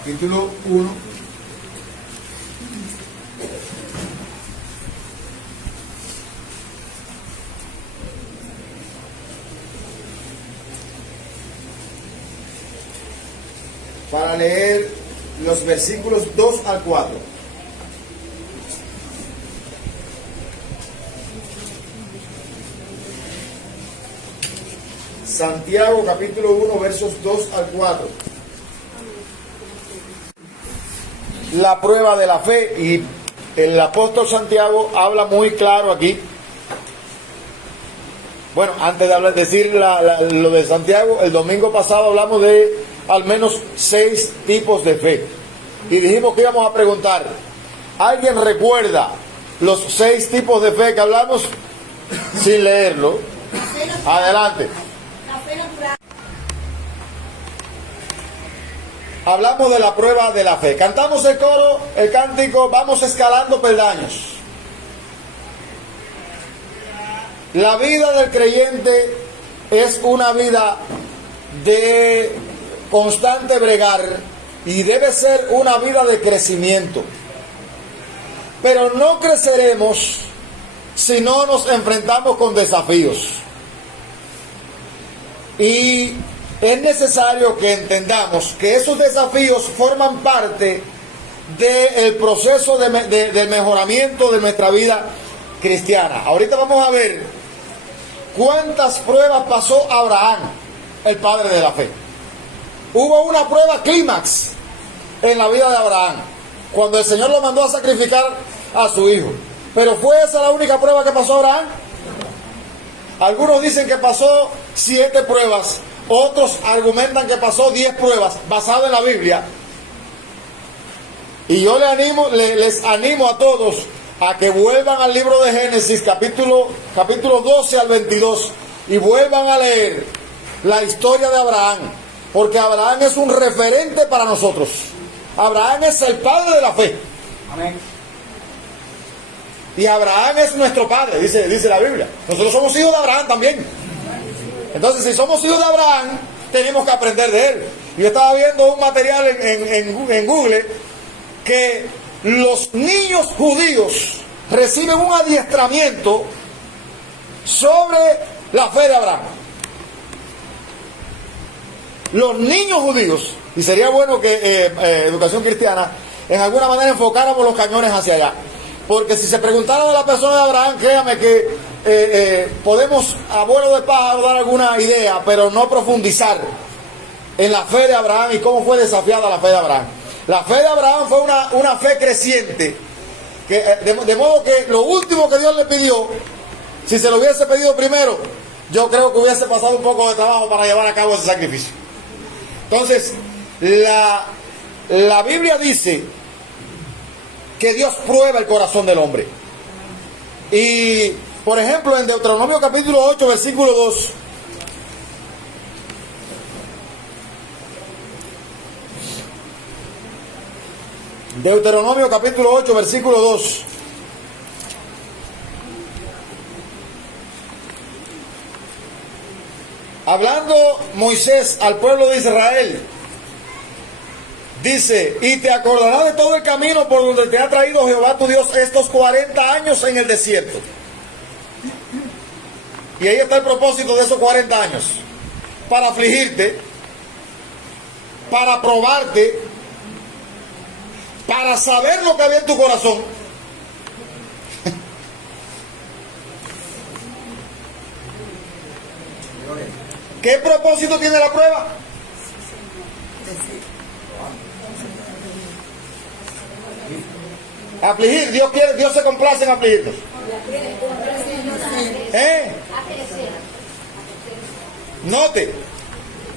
capítulo 1. Para leer los versículos 2 al 4. Santiago capítulo 1 versos 2 al 4. La prueba de la fe, y el apóstol Santiago habla muy claro aquí. Bueno, antes de decir lo de Santiago, el domingo pasado hablamos de al menos 6 tipos de fe. Y dijimos que íbamos a preguntar, ¿alguien recuerda los 6 tipos de fe que hablamos sin leerlo? Adelante. Hablamos de la prueba de la fe. Cantamos el coro, el cántico, vamos escalando peldaños. La vida del creyente es una vida de constante bregar y debe ser una vida de crecimiento. Pero no creceremos si no nos enfrentamos con desafíos. Y es necesario que entendamos que esos desafíos forman parte del proceso de mejoramiento de nuestra vida cristiana. Ahorita vamos a ver cuántas pruebas pasó Abraham, el padre de la fe. Hubo una prueba clímax en la vida de Abraham, cuando el Señor lo mandó a sacrificar a su hijo. Pero ¿fue esa la única prueba que pasó Abraham? Algunos dicen que pasó 7 pruebas, otros argumentan que pasó 10 pruebas, basado en la Biblia. Y yo les animo a todos a que vuelvan al libro de Génesis, capítulo 12 al 22, y vuelvan a leer la historia de Abraham, porque Abraham es un referente para nosotros. Abraham es el padre de la fe. Amén. Y Abraham es nuestro padre, dice la Biblia. Nosotros somos hijos de Abraham también. Entonces, si somos hijos de Abraham, tenemos que aprender de él. Yo estaba viendo un material en Google que los niños judíos reciben un adiestramiento sobre la fe de Abraham. Los niños judíos, y sería bueno que Educación Cristiana en alguna manera enfocáramos los cañones hacia allá. Porque si se preguntara de la persona de Abraham, créame que podemos a vuelo de pájaro dar alguna idea, pero no profundizar en la fe de Abraham y cómo fue desafiada la fe de Abraham. La fe de Abraham fue una fe creciente, que, de modo que lo último que Dios le pidió, si se lo hubiese pedido primero, yo creo que hubiese pasado un poco de trabajo para llevar a cabo ese sacrificio. Entonces, la Biblia dice que Dios prueba el corazón del hombre. Y, por ejemplo, en Deuteronomio capítulo 8, versículo 2, Deuteronomio capítulo 8, versículo 2. Hablando Moisés al pueblo de Israel, dice, y te acordarás de todo el camino por donde te ha traído Jehová tu Dios estos 40 años en el desierto. Y ahí está el propósito de esos 40 años. Para afligirte, para probarte, para saber lo que había en tu corazón. ¿Qué propósito tiene la prueba? Afligir. Dios se complace en afligirnos. Note,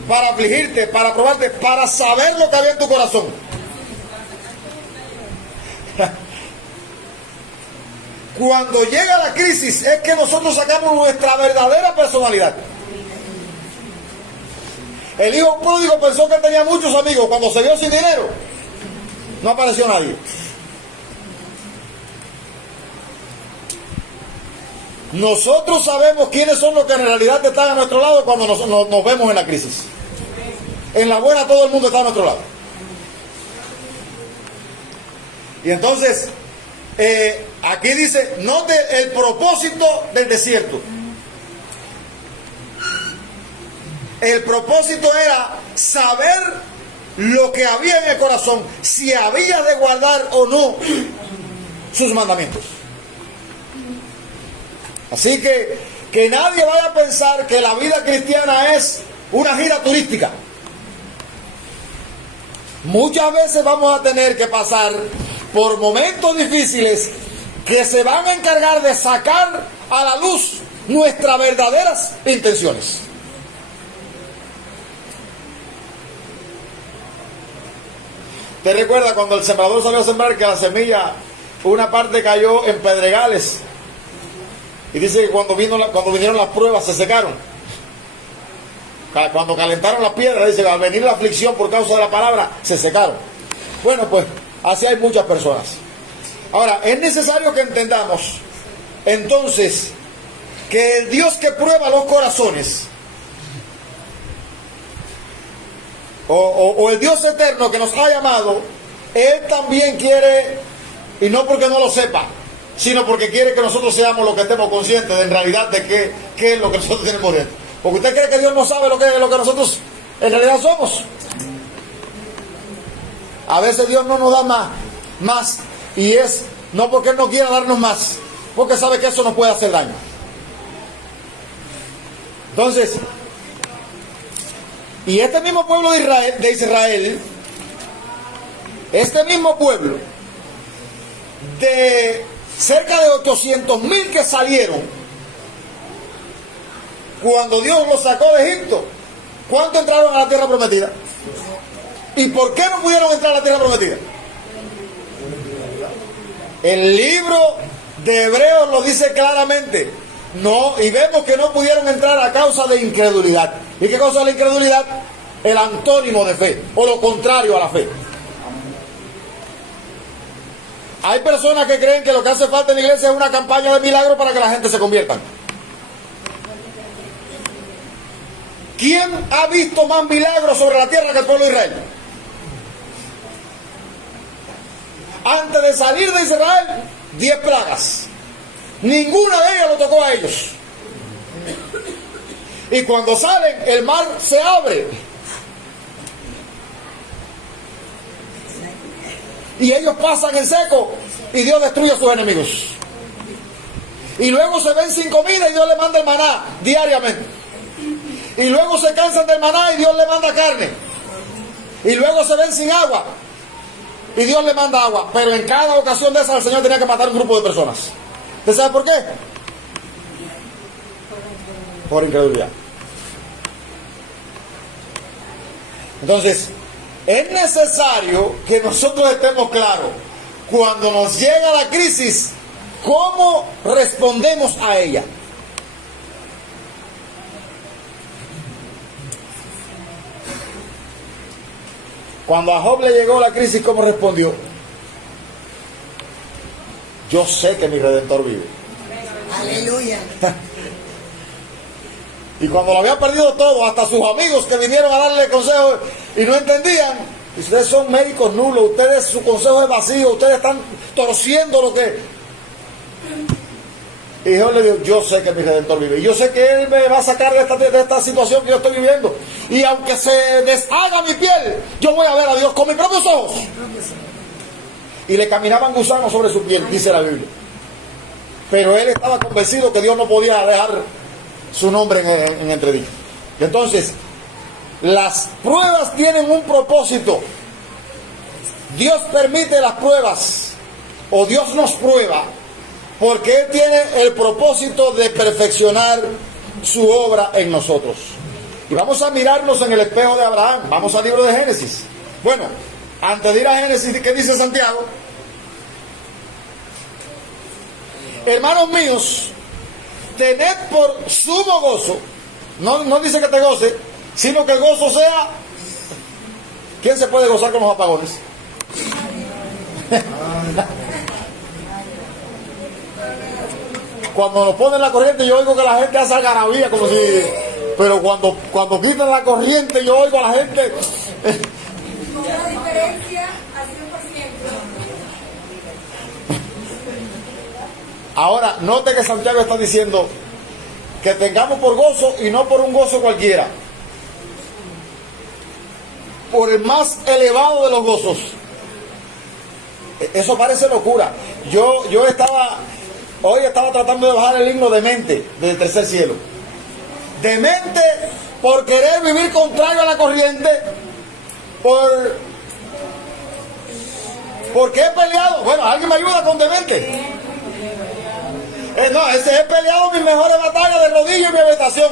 para afligirte, para probarte, para saber lo que había en tu corazón. Cuando llega la crisis es que nosotros sacamos nuestra verdadera personalidad. El hijo pródigo pensó que tenía muchos amigos. Cuando se vio sin dinero, no apareció nadie. Nosotros sabemos quiénes son los que en realidad están a nuestro lado cuando nos vemos en la crisis. En la buena todo el mundo está a nuestro lado. Y entonces, aquí dice, note el propósito del desierto. El propósito era saber lo que había en el corazón, si había de guardar o no sus mandamientos. Así que nadie vaya a pensar que la vida cristiana es una gira turística. Muchas veces vamos a tener que pasar por momentos difíciles que se van a encargar de sacar a la luz nuestras verdaderas intenciones. ¿Te recuerda cuando el sembrador salió a sembrar que la semilla, una parte cayó en pedregales? Y dice que cuando vinieron las pruebas se secaron. Cuando calentaron las piedras, dice que al venir la aflicción por causa de la palabra, se secaron. Bueno, pues así hay muchas personas. Ahora, es necesario que entendamos entonces que el Dios que prueba los corazones, o el Dios eterno que nos ha llamado, Él también quiere, y no porque no lo sepa, sino porque quiere que nosotros seamos los que estemos conscientes de en realidad de qué es lo que nosotros tenemos dentro. Porque usted cree que Dios no sabe lo que nosotros en realidad somos. A veces Dios no nos da más, y es no porque Él no quiera darnos más, porque sabe que eso nos puede hacer daño. Entonces, y este mismo pueblo de Israel, este mismo pueblo, de cerca de 800,000 que salieron, cuando Dios los sacó de Egipto, ¿cuánto entraron a la tierra prometida? ¿Y por qué no pudieron entrar a la tierra prometida? El libro de Hebreos lo dice claramente. No, y vemos que no pudieron entrar a causa de incredulidad. ¿Y qué cosa es la incredulidad? El antónimo de fe, o lo contrario a la fe. Hay personas que creen que lo que hace falta en la iglesia es una campaña de milagros para que la gente se convierta. ¿Quién ha visto más milagros sobre la tierra que el pueblo de Israel? Antes de salir de Israel, 10 plagas. Ninguna de ellas lo tocó a ellos. Y cuando salen, el mar se abre. Y ellos pasan en seco y Dios destruye a sus enemigos. Y luego se ven sin comida y Dios le manda el maná diariamente. Y luego se cansan del maná y Dios le manda carne. Y luego se ven sin agua y Dios le manda agua. Pero en cada ocasión de esa el Señor tenía que matar un grupo de personas. ¿Usted sabe por qué? Por incredulidad. Entonces, es necesario que nosotros estemos claros cuando nos llega la crisis, cómo respondemos a ella. Cuando a Job le llegó la crisis, ¿cómo respondió? Yo sé que mi Redentor vive. Aleluya. Y cuando lo había perdido todo, hasta sus amigos que vinieron a darle consejos y no entendían, y ustedes son médicos nulos, ustedes, su consejo es vacío, ustedes están torciendo lo que... Y Dios le dijo, yo sé que mi Redentor vive, y yo sé que Él me va a sacar de esta situación que yo estoy viviendo, y aunque se deshaga mi piel, yo voy a ver a Dios con mis propios ojos. Y le caminaban gusanos sobre su piel, dice la Biblia. Pero él estaba convencido que Dios no podía dejar su nombre en entredicho. Entonces, las pruebas tienen un propósito. Dios permite las pruebas, o Dios nos prueba, porque Él tiene el propósito de perfeccionar su obra en nosotros. Y vamos a mirarnos en el espejo de Abraham. Vamos al libro de Génesis. Bueno, antes de ir a Génesis, ¿qué dice Santiago? Hermanos míos, tened por sumo gozo. No dice que te goce, sino que el gozo sea... ¿Quién se puede gozar con los apagones? Cuando nos ponen la corriente, yo oigo que la gente hace algarabía, como si... Pero cuando quitan la corriente, yo oigo a la gente... Una diferencia al Ahora, note que Santiago está diciendo que tengamos por gozo y no por un gozo cualquiera, por el más elevado de los gozos. Eso parece locura. Hoy estaba tratando de bajar el himno Demente del tercer cielo. Demente por querer vivir contrario a la corriente, porque he peleado. Bueno, ¿alguien me ayuda con Demente? He peleado mis mejores batallas de rodillas y mi habitación,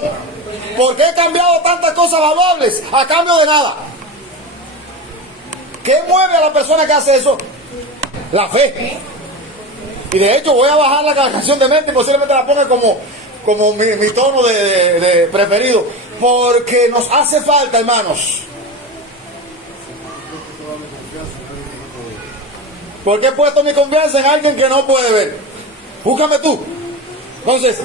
porque he cambiado tantas cosas valuables a cambio de nada. ¿Qué mueve a la persona que hace eso? La fe. Y de hecho voy a bajar la canción de mente y posiblemente la ponga como mi tono de preferido, porque nos hace falta, hermanos. Porque he puesto mi confianza en alguien que no puede ver. Búscame tú. Entonces,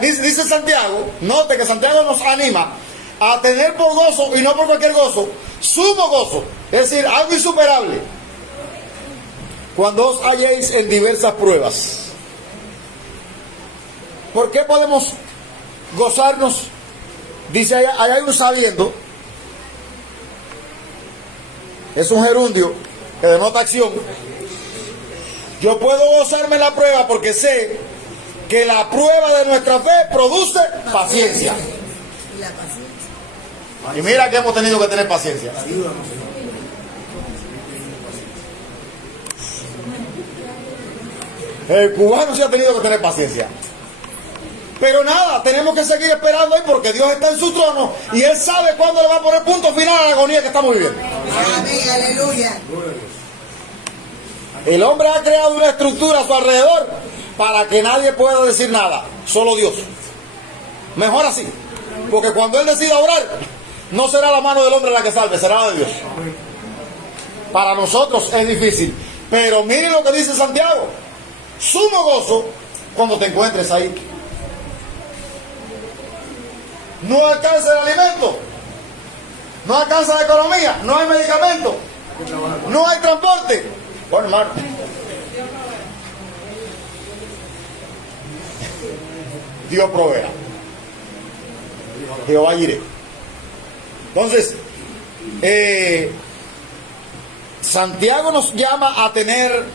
dice Santiago, note que Santiago nos anima a tener por gozo, y no por cualquier gozo, sumo gozo, es decir, algo insuperable, cuando os halléis en diversas pruebas. ¿Por qué podemos gozarnos? Dice allá hay un sabiendo, es un gerundio que denota acción. Yo puedo gozarme en la prueba porque sé que la prueba de nuestra fe produce paciencia. Y mira que hemos tenido que tener paciencia. El cubano sí ha tenido que tener paciencia. Pero nada, tenemos que seguir esperando ahí porque Dios está en su trono y Él sabe cuándo le va a poner punto final a la agonía que estamos viviendo. Amén, aleluya. El hombre ha creado una estructura a su alrededor para que nadie pueda decir nada, solo Dios. Mejor así, porque cuando Él decida orar, no será la mano del hombre la que salve, será la de Dios. Para nosotros es difícil, pero miren lo que dice Santiago: sumo gozo cuando te encuentres ahí. No alcanza el alimento, no alcanza la economía, no hay medicamento, no hay transporte. Bueno, hermano, Dios proveerá. Jehová iré. Entonces, Santiago nos llama a tener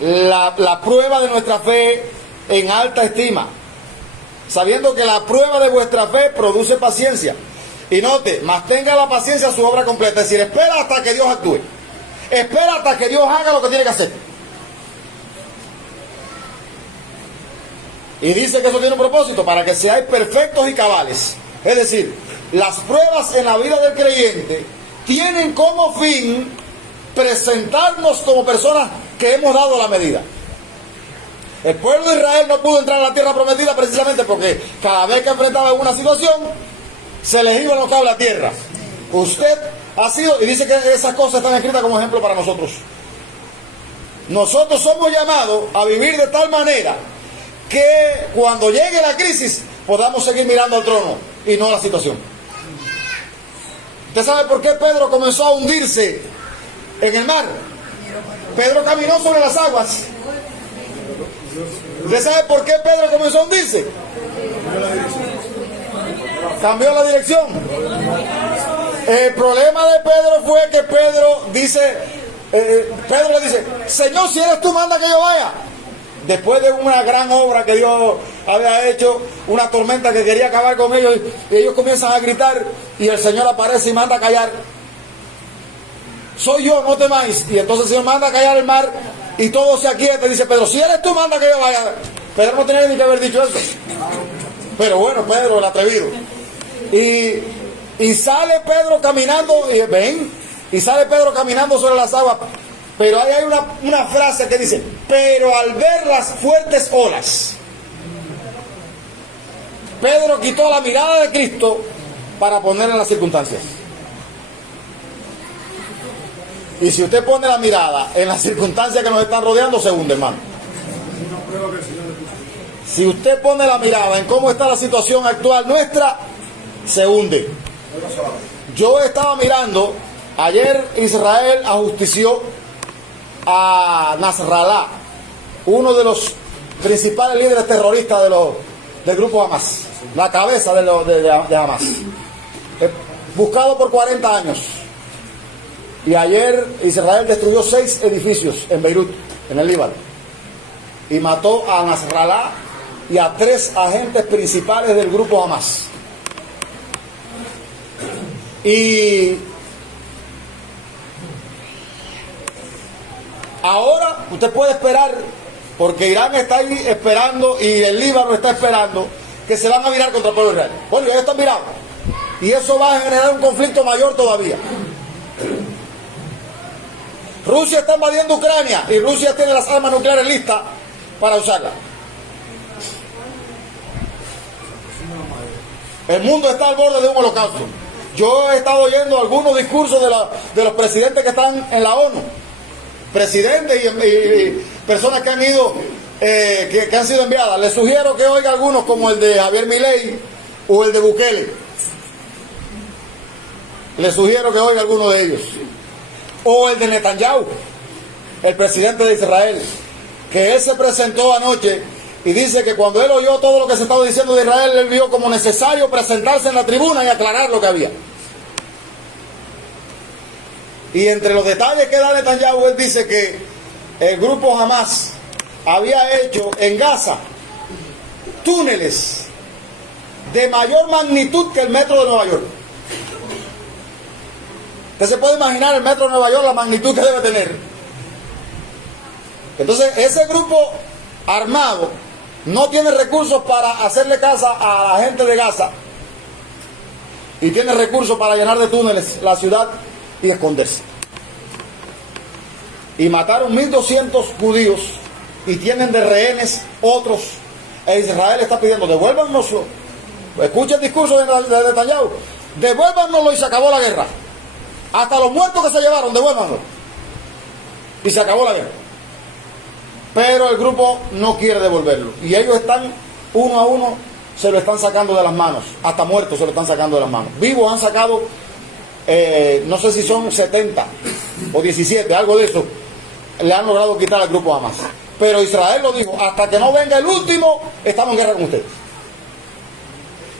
la prueba de nuestra fe en alta estima, sabiendo que la prueba de vuestra fe produce paciencia. Y note, mas tenga la paciencia su obra completa, es decir, espera hasta que Dios actúe. Espera hasta que Dios haga lo que tiene que hacer. Y dice que eso tiene un propósito, para que seáis perfectos y cabales. Es decir, las pruebas en la vida del creyente tienen como fin presentarnos como personas que hemos dado la medida. El pueblo de Israel no pudo entrar a la tierra prometida precisamente porque cada vez que enfrentaba una situación se les iba los cables a la tierra. Usted ha sido, y dice que esas cosas están escritas como ejemplo para nosotros. Nosotros somos llamados a vivir de tal manera que cuando llegue la crisis podamos seguir mirando al trono y no a la situación. ¿Usted sabe por qué Pedro comenzó a hundirse en el mar? Pedro caminó sobre las aguas. ¿Usted sabe por qué Pedro comenzó a hundirse? Cambió la dirección. El problema de Pedro fue que Pedro le dice, Señor, si eres tú, manda que yo vaya. Después de una gran obra que Dios había hecho, una tormenta que quería acabar con ellos, y ellos comienzan a gritar, y el Señor aparece y manda a callar. Soy yo, no temáis. Y entonces el Señor manda a callar el mar, y todo se aquieta. Dice Pedro, si eres tú, manda que yo vaya. Pedro no tenía ni que haber dicho eso. Pero bueno, Pedro, el atrevido. Y sale Pedro caminando, y sale Pedro caminando sobre las aguas. Pero ahí hay una frase que dice, pero al ver las fuertes olas, Pedro quitó la mirada de Cristo para ponerla en las circunstancias. Y si usted pone la mirada en las circunstancias que nos están rodeando, se hunde, hermano. Si usted pone la mirada en cómo está la situación actual nuestra, se hunde. Yo estaba mirando, ayer Israel ajustició a Nasrallah, uno de los principales líderes terroristas del grupo Hamas, la cabeza de Hamas, buscado por 40 años. Y ayer Israel destruyó 6 edificios en Beirut, en el Líbano, y mató a Nasrallah y a 3 agentes principales del grupo Hamas. Y ahora usted puede esperar, porque Irán está ahí esperando y el Líbano está esperando, que se van a virar contra el pueblo de Israel. Bueno, ya están virados. Y eso va a generar un conflicto mayor todavía. Rusia está invadiendo Ucrania y Rusia tiene las armas nucleares listas para usarlas. El mundo está al borde de un holocausto. Yo he estado oyendo algunos discursos de los presidentes que están en la ONU, presidentes y personas que han ido, que han sido enviadas. Les sugiero que oiga algunos, como el de Javier Milei o el de Bukele. Les sugiero que oiga alguno de ellos. O el de Netanyahu, el presidente de Israel, que él se presentó anoche y dice que cuando él oyó todo lo que se estaba diciendo de Israel, él vio como necesario presentarse en la tribuna y aclarar lo que había. Y entre los detalles que da Netanyahu, él dice que el grupo Hamas había hecho en Gaza túneles de mayor magnitud que el metro de Nueva York. Usted se puede imaginar el metro de Nueva York, la magnitud que debe tener. Entonces, ese grupo armado no tiene recursos para hacerle casa a la gente de Gaza y tiene recursos para llenar de túneles la ciudad y esconderse. Y mataron 1.200 judíos y tienen de rehenes otros. E Israel está pidiendo, devuélvanoslo. Escucha el discurso de Netanyahu. Devuélvanoslo y se acabó la guerra. Hasta los muertos que se llevaron, devuélvanlo. Y se acabó la guerra. Pero el grupo no quiere devolverlo. Y ellos están, uno a uno, se lo están sacando de las manos. Hasta muertos se lo están sacando de las manos. Vivos han sacado, no sé si son 70 o 17, algo de eso. Le han logrado quitar al grupo Hamas. Pero Israel lo dijo, hasta que no venga el último, estamos en guerra con ustedes.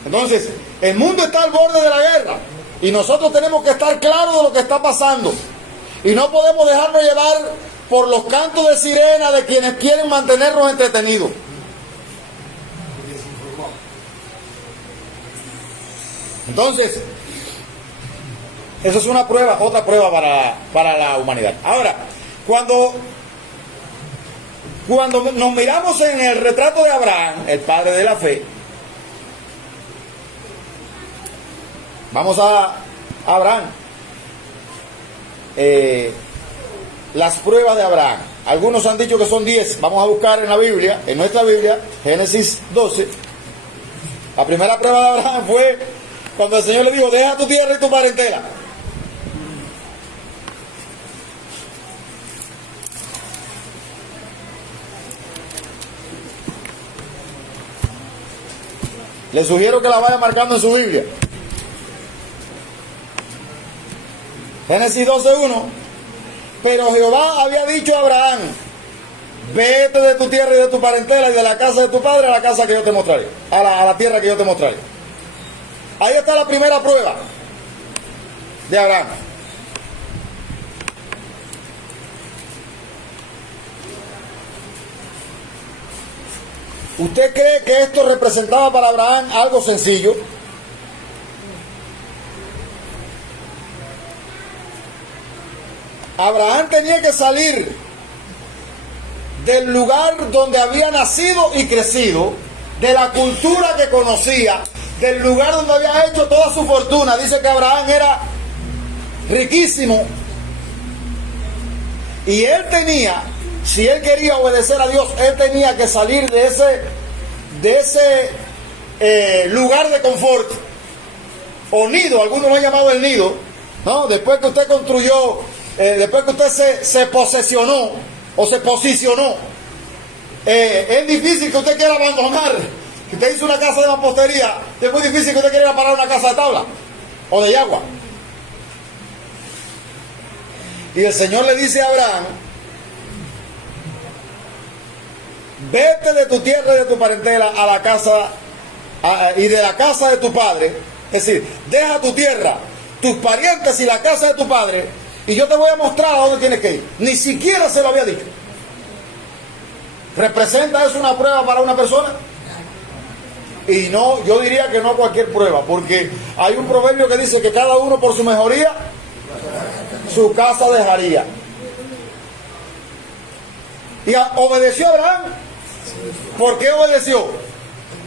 Entonces, el mundo está al borde de la guerra. Y nosotros tenemos que estar claros de lo que está pasando. Y no podemos dejarnos llevar por los cantos de sirena de quienes quieren mantenernos entretenidos. Entonces, eso es una prueba, otra prueba para la humanidad. Ahora, cuando nos miramos en el retrato de Abraham, el padre de la fe, vamos a Abraham. Las pruebas de Abraham. Algunos han dicho que son 10. Vamos a buscar en la Biblia, en nuestra Biblia, Génesis 12. La primera prueba de Abraham fue cuando el Señor le dijo, deja tu tierra y tu parentela. Le sugiero que la vaya marcando en su Biblia. Génesis 12:1. Pero Jehová había dicho a Abraham, vete de tu tierra y de tu parentela y de la casa de tu padre a la casa que yo te mostraré, a la tierra que yo te mostraré. Ahí está la primera prueba de Abraham. ¿Usted cree que esto representaba para Abraham algo sencillo? Abraham tenía que salir del lugar donde había nacido y crecido, de la cultura que conocía, del lugar donde había hecho toda su fortuna. Dice que Abraham era riquísimo y él tenía, si él quería obedecer a Dios, él tenía que salir de ese lugar de confort o nido. Algunos lo han llamado el nido, ¿no? Después que usted construyó, después que usted se posesionó o se posicionó, es difícil que usted quiera abandonar. Si usted hizo una casa de mampostería, es muy difícil que usted quiera parar una casa de tabla o de yagua. Y el Señor le dice a Abraham vete de tu tierra y de tu parentela a la casa y de la casa de tu padre, es decir, deja tu tierra, tus parientes y la casa de tu padre, y yo te voy a mostrar a dónde tienes que ir. Ni siquiera se lo había dicho. ¿Representa eso una prueba para una persona? Y no, yo diría que no cualquier prueba, porque hay un proverbio que dice que cada uno por su mejoría su casa dejaría. Y obedeció a Abraham. ¿Por qué obedeció?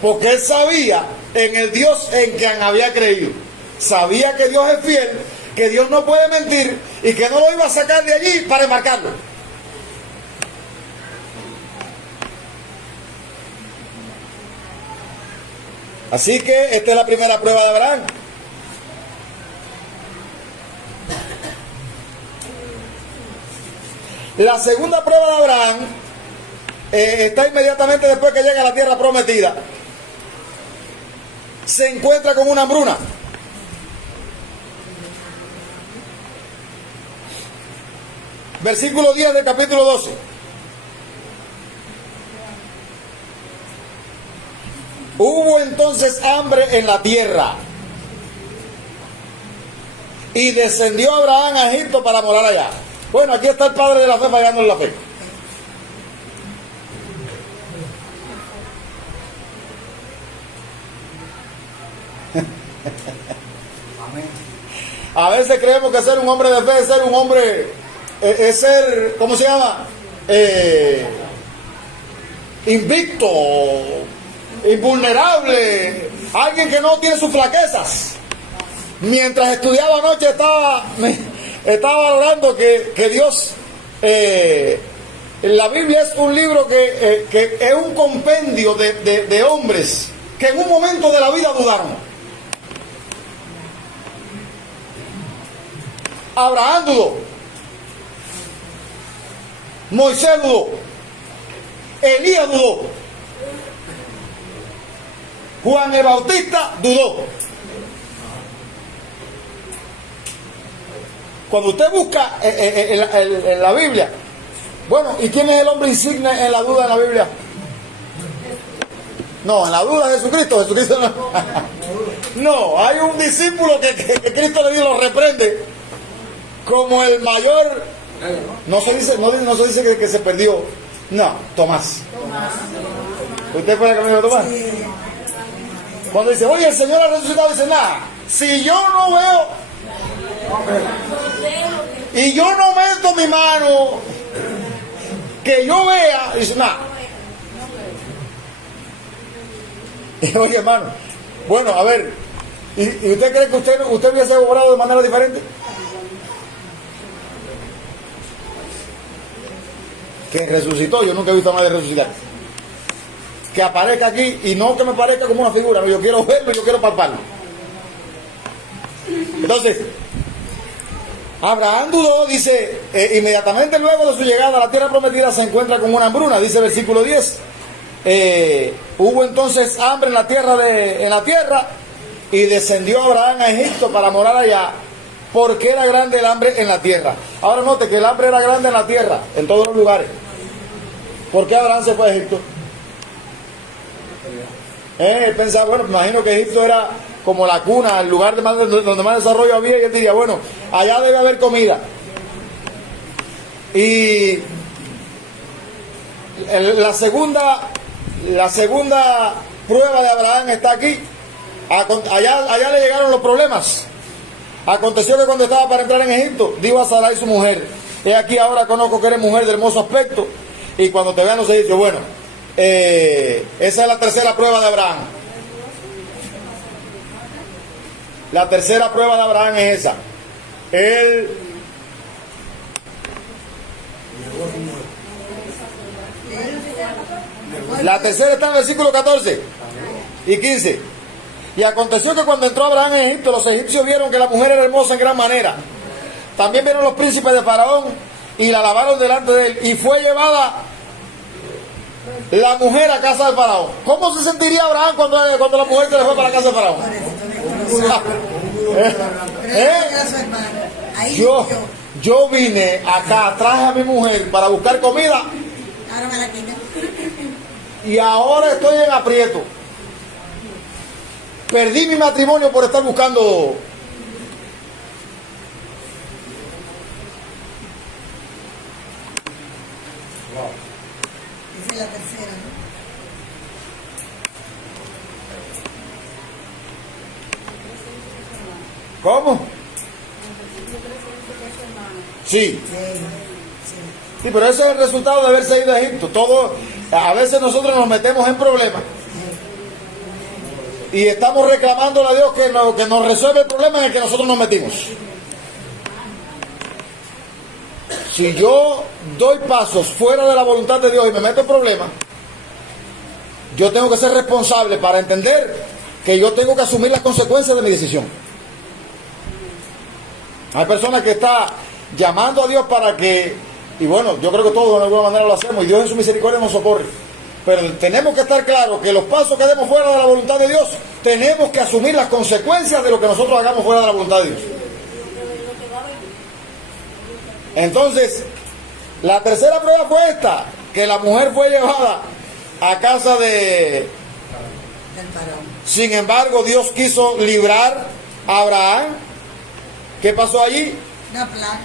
Porque él sabía en el Dios en quien había creído. Sabía que Dios es fiel, que Dios no puede mentir y que no lo iba a sacar de allí para embarcarlo. Así que esta es la primera prueba de Abraham. La segunda prueba de Abraham está inmediatamente después que llega a la tierra prometida. Se encuentra con una hambruna. Versículo 10 del capítulo 12. Hubo entonces hambre en la tierra, y descendió Abraham a Egipto para morar allá. Bueno, aquí está el padre de la fe fallando en la fe. A veces creemos que ser un hombre de fe es ser un hombre, es ser, ¿cómo se llama? Invicto, invulnerable, alguien que no tiene sus flaquezas. Mientras estudiaba anoche estaba valorando que Dios, la Biblia es un libro que es un compendio de hombres que en un momento de la vida dudaron. Abraham dudó, Moisés dudó, Elías dudó, Juan el Bautista dudó. Cuando usted busca en la Biblia, bueno, ¿y quién es el hombre insigne en la duda en la Biblia? No, en la duda Jesucristo no. No, hay un discípulo que Cristo le dice, lo reprende como el mayor. No se dice que se perdió. No, Tomás. ¿Usted fue la que me dijo Tomás? Cuando dice, oye, el Señor ha resucitado, dice, nada, si yo no veo y yo no meto mi mano, que yo vea, dice, nada. Oye, hermano, bueno, a ver, ¿y usted cree que usted hubiese obrado de manera diferente? Que resucitó, yo nunca he visto a nadie resucitar. Que aparezca aquí, y no que me parezca como una figura, no, yo quiero verlo, yo quiero palparlo. Entonces, Abraham dudó, dice, inmediatamente luego de su llegada a la tierra prometida se encuentra con una hambruna, dice el versículo 10. Hubo entonces hambre en la tierra, y descendió Abraham a Egipto para morar allá, porque era grande el hambre en la tierra. Ahora note que el hambre era grande en la tierra, en todos los lugares. ¿Por qué Abraham se fue a Egipto? Él pensaba, bueno, me imagino que Egipto era como la cuna, el lugar donde más desarrollo había, y él diría, bueno, allá debe haber comida. Y la segunda prueba de Abraham está aquí. Allá le llegaron los problemas. Aconteció que cuando estaba para entrar en Egipto, dijo a Sarai su mujer, he aquí ahora conozco que eres mujer de hermoso aspecto, y cuando te vean los egipcios, bueno, esa es la tercera prueba de Abraham. La tercera prueba de Abraham es esa. La tercera está en el versículo 14 y 15. Y aconteció que cuando entró Abraham en Egipto, los egipcios vieron que la mujer era hermosa en gran manera. También vieron los príncipes de Faraón y la alabaron delante de él. Y fue llevada la mujer a casa de Faraón. ¿Cómo se sentiría Abraham cuando la mujer se le fue para la casa de Faraón? Yo vine acá, traje a mi mujer para buscar comida. y ahora estoy en aprieto. Perdí mi matrimonio por estar buscando. Esa es la tercera, ¿no? ¿Cómo? Sí. Sí, pero ese es el resultado de haberse ido a Egipto. A veces nosotros nos metemos en problemas y estamos reclamándole a Dios que nos resuelva el problema en el que nosotros nos metimos. Si yo doy pasos fuera de la voluntad de Dios y me meto en problemas, yo tengo que ser responsable para entender que yo tengo que asumir las consecuencias de mi decisión. Hay personas que están llamando a Dios para que, y bueno, yo creo que todos de alguna manera lo hacemos y Dios en su misericordia nos socorre. Pero tenemos que estar claros que los pasos que demos fuera de la voluntad de Dios, tenemos que asumir las consecuencias de lo que nosotros hagamos fuera de la voluntad de Dios. Entonces, la tercera prueba fue esta, que la mujer fue llevada a casa Del faraón. Sin embargo, Dios quiso librar a Abraham. ¿Qué pasó allí? Una plaga.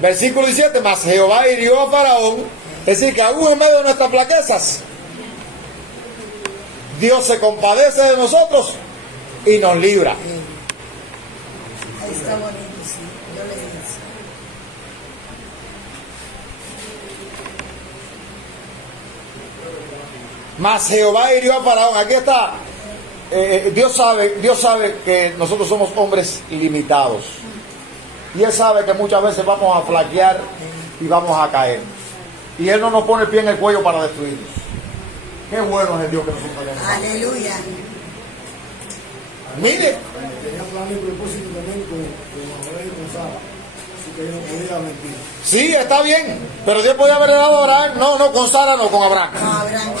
Versículo 17, mas Jehová hirió a Faraón. Es decir, que aún en medio de nuestras flaquezas, Dios se compadece de nosotros y nos libra. Ahí está bonito, sí. Yo le dije. Mas Jehová hirió a Faraón. Aquí está. Dios sabe que nosotros somos hombres limitados. Y Él sabe que muchas veces vamos a flaquear y vamos a caer. Y Él no nos pone el pie en el cuello para destruirnos. Qué bueno es el Dios que nosotros tenemos. Aleluya. Mire. Tenía plan y propósito también con Abraham y con Sara. Así que no podía mentir. Sí, está bien. Pero Dios podía haberle dado a Abraham. No, con Sara no, con Abraham. No, Abraham.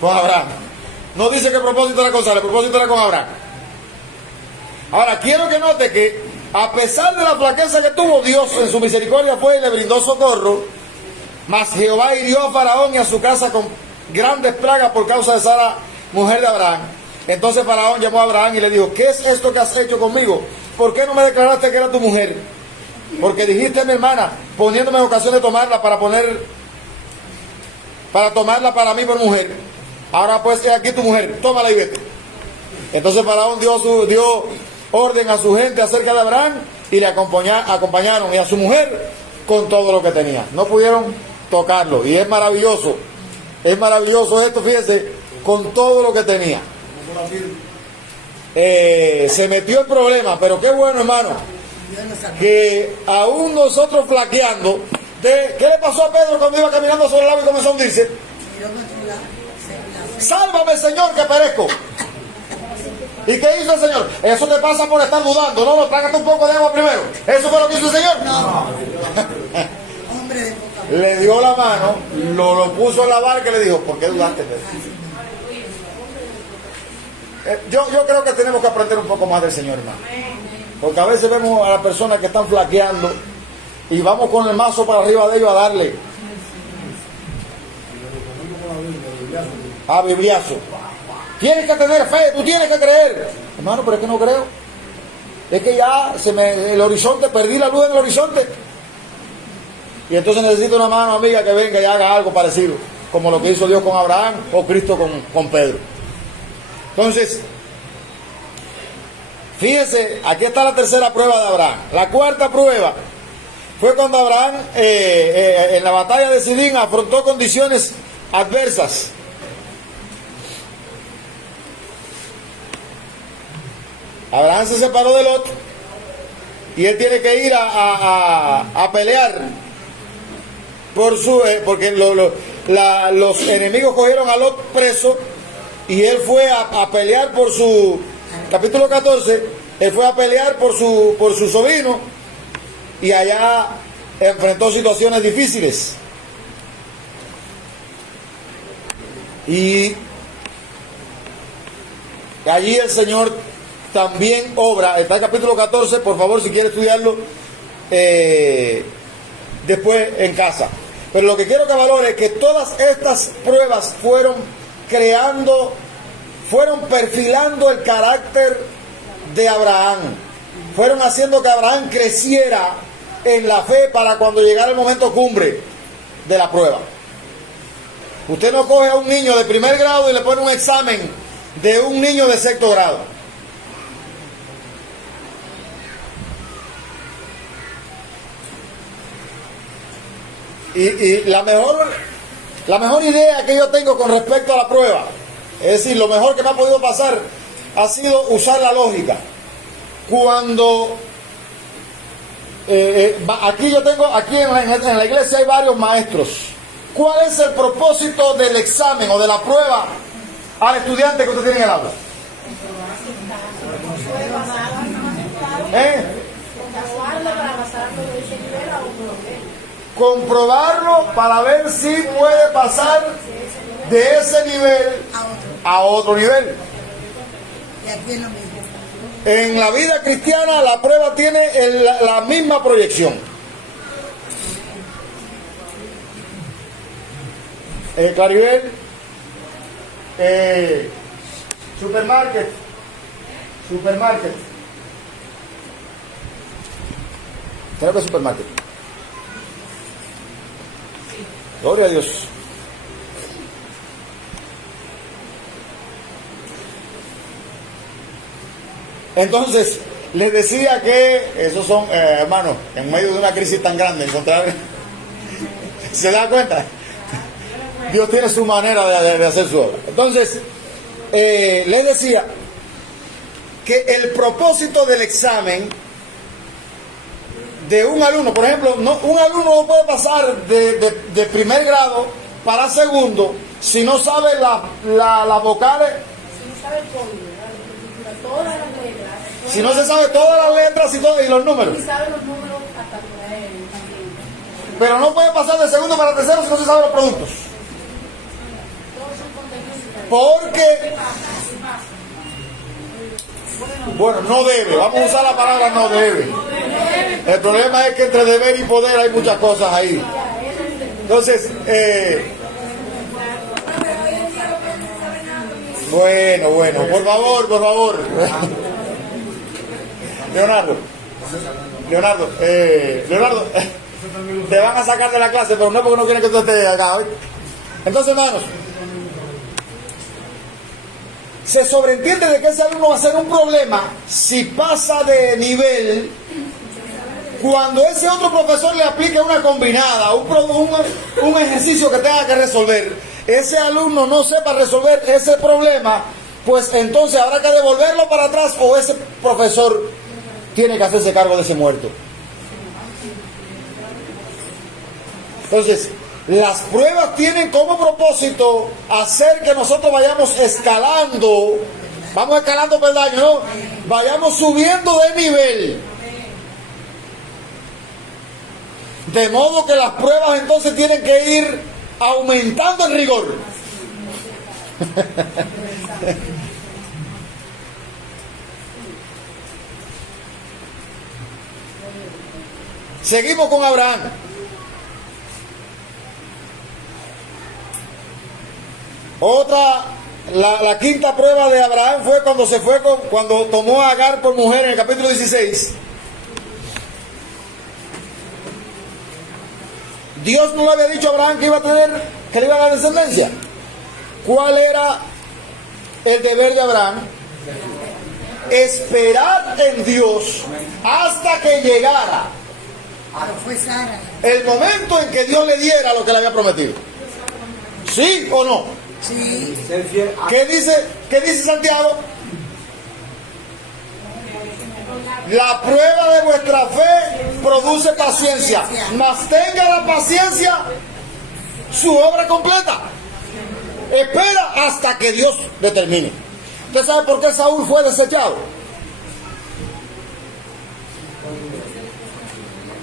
Con Abraham. No dice que el propósito era con Sara, el propósito era con Abraham. Ahora, quiero que note que a pesar de la flaqueza que tuvo, Dios en su misericordia fue y le brindó socorro. Mas Jehová hirió a Faraón y a su casa con grandes plagas por causa de Sara, mujer de Abraham. Entonces Faraón llamó a Abraham y le dijo: ¿qué es esto que has hecho conmigo? ¿Por qué no me declaraste que era tu mujer? Porque dijiste a mi hermana, poniéndome en ocasión de tomarla para tomarla para mí por mujer. Ahora pues, he aquí tu mujer, tómala y vete. Entonces Faraón dio orden a su gente acerca de Abraham y le acompañaron y a su mujer con todo lo que tenía. No pudieron tocarlo. Y es maravilloso esto, fíjense, con todo lo que tenía. Se metió en problemas, pero qué bueno, hermano, que aún nosotros flaqueando, ¿qué le pasó a Pedro cuando iba caminando sobre el agua y comenzó a hundirse? Miró con otro lado. Sálvame, Señor, que perezco. ¿Y qué hizo el Señor? Eso te pasa por estar dudando. No, trágate un poco de agua primero. ¿Eso fue lo que hizo el Señor? No. Hombre de poca fe. Le dio la mano, lo puso en la barca y le dijo: ¿por qué dudaste, Pedro? Yo creo que tenemos que aprender un poco más del Señor, hermano. Porque a veces vemos a las personas que están flaqueando y vamos con el mazo para arriba de ellos a darle a bibliazo. Tienes que tener fe, tú tienes que creer. Hermano, pero es que no creo. Es que ya el horizonte, perdí la luz en el horizonte. Y entonces necesito una mano amiga que venga y haga algo parecido, como lo que hizo Dios con Abraham o Cristo con Pedro. Entonces, fíjense, aquí está la tercera prueba de Abraham. La cuarta prueba fue cuando Abraham en la batalla de Sidín afrontó condiciones adversas. Abraham se separó de Lot y él tiene que ir a pelear porque los enemigos cogieron a Lot preso y él fue a pelear por su capítulo 14. Él fue a pelear por su sobrino y allá enfrentó situaciones difíciles. Y allí el Señor también obra. Está el capítulo 14, por favor, si quiere estudiarlo después en casa. Pero lo que quiero que valore es que todas estas pruebas fueron perfilando el carácter de Abraham. Fueron haciendo que Abraham creciera en la fe para cuando llegara el momento cumbre de la prueba. Usted no coge a un niño de primer grado y le pone un examen de un niño de sexto grado. Y la mejor idea que yo tengo con respecto a la prueba, es decir, lo mejor que me ha podido pasar ha sido usar la lógica. Cuando aquí en la iglesia hay varios maestros. ¿Cuál es el propósito del examen o de la prueba al estudiante que usted tiene en el aula? Comprobarlo para ver si puede pasar de ese nivel a otro nivel. Y aquí es lo mismo. En la vida cristiana la prueba tiene la misma proyección. Claribel, supermarket. Creo que es supermarket. Gloria a Dios. Entonces, les decía que esos son, hermanos, en medio de una crisis tan grande, encontrar, ¿se da cuenta? Dios tiene su manera de hacer su obra. Entonces, les decía que el propósito del examen de un alumno, por ejemplo, un alumno no puede pasar de primer grado para segundo si no sabe las vocales, Si no sabe el código, todas las letras. si no se sabe todas las letras y los números. Si sabe los números hasta por ahí también. Pero no puede pasar de segundo para tercero si no se sabe los productos. Porque, bueno, no debe, vamos a usar la palabra no debe. El problema es que entre deber y poder hay muchas cosas ahí. Entonces, bueno, por favor. Leonardo, te van a sacar de la clase, pero no porque no quieren que tú estés acá hoy. Entonces, hermanos, se sobreentiende de que ese alumno va a ser un problema si pasa de nivel cuando ese otro profesor le aplique una combinada, un ejercicio que tenga que resolver. Ese alumno no sepa resolver ese problema, pues entonces habrá que devolverlo para atrás o ese profesor tiene que hacerse cargo de ese muerto. Entonces, las pruebas tienen como propósito hacer que nosotros vayamos escalando, peldaño, ¿no? Vayamos subiendo de nivel. De modo que las pruebas entonces tienen que ir aumentando en rigor. Seguimos con Abraham. La quinta prueba de Abraham fue cuando tomó a Agar por mujer en el capítulo 16. Dios no le había dicho a Abraham que le iba a dar descendencia. ¿Cuál era el deber de Abraham? Esperar en Dios hasta que llegara Fue Sara. el momento en que Dios le diera lo que le había prometido. ¿Sí o no? Sí. ¿Qué dice Santiago? La prueba de vuestra fe produce paciencia, mas tenga la paciencia su obra completa. Espera hasta que Dios determine. ¿Usted sabe por qué Saúl fue desechado?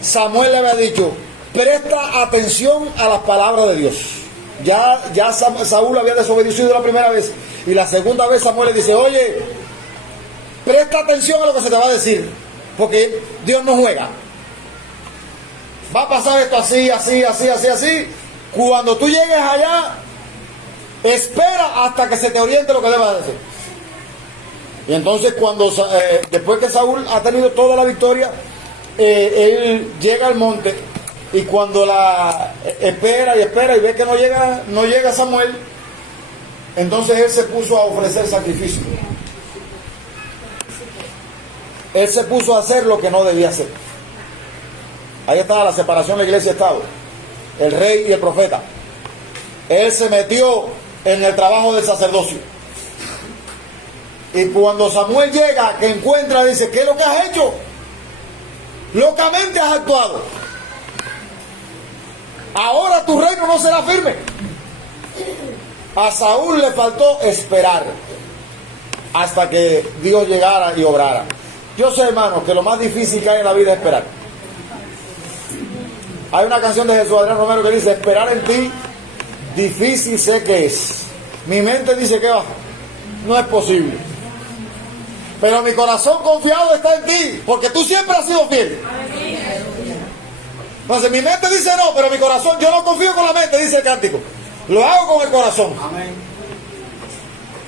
Samuel le había dicho, presta atención a las palabras de Dios. Ya Saúl había desobedecido la primera vez y la segunda vez Samuel le dice, oye, presta atención a lo que se te va a decir, porque Dios no juega. Va a pasar esto así, Cuando tú llegues allá, espera hasta que se te oriente lo que debas decir. Y entonces después que Saúl ha tenido toda la victoria, él llega al monte, y cuando espera y ve que no llega Samuel, entonces él se puso a ofrecer sacrificio. Él se puso a hacer lo que no debía hacer. Ahí está la separación de iglesia y Estado, el rey y el profeta. Él se metió en el trabajo del sacerdocio. Y cuando Samuel llega, que encuentra, dice: ¿qué es lo que has hecho? Locamente has actuado. Ahora tu reino no será firme. A Saúl le faltó esperar hasta que Dios llegara y obrara. Yo sé, hermanos, que lo más difícil que hay en la vida es esperar. Hay una canción de Jesús Adrián Romero que dice: esperar en ti, difícil sé que es. Mi mente dice que no es posible. Pero mi corazón confiado está en ti, porque tú siempre has sido fiel. Entonces mi mente dice no, pero mi corazón, yo no confío con la mente, dice el cántico. Lo hago con el corazón. Amén.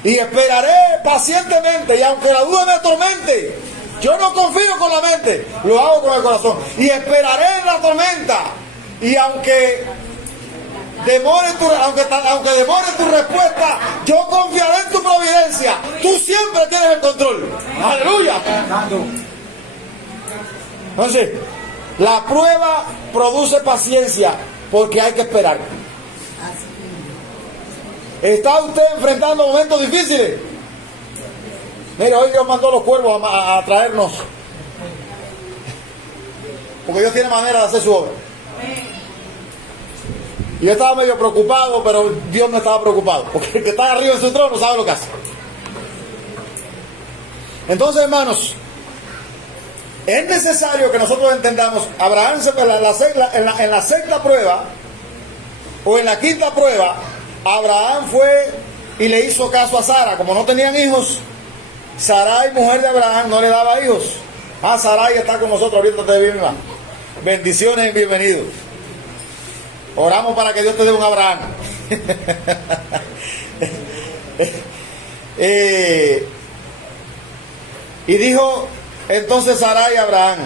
Y esperaré pacientemente, y aunque la duda me atormente, yo no confío con la mente, lo hago con el corazón. Y esperaré en la tormenta. Y aunque demore tu respuesta, yo confiaré en tu providencia. Tú siempre tienes el control. Aleluya. Entonces, la prueba produce paciencia, porque hay que esperar. ¿Está usted enfrentando momentos difíciles? Mire, hoy Dios mandó los cuervos a traernos, porque Dios tiene manera de hacer su obra. Y yo estaba medio preocupado, pero Dios no estaba preocupado, porque el que está arriba en su trono sabe lo que hace. Entonces, hermanos, es necesario que nosotros entendamos: Abraham en la sexta prueba, o en la quinta prueba, Abraham fue y le hizo caso a Sara. Como no tenían hijos, Sarai, mujer de Abraham, no le daba hijos. Sarai está con nosotros, abriéndote bien, hermano. Bendiciones y bienvenidos. Oramos para que Dios te dé un Abraham. Y dijo entonces Sarai a Abraham: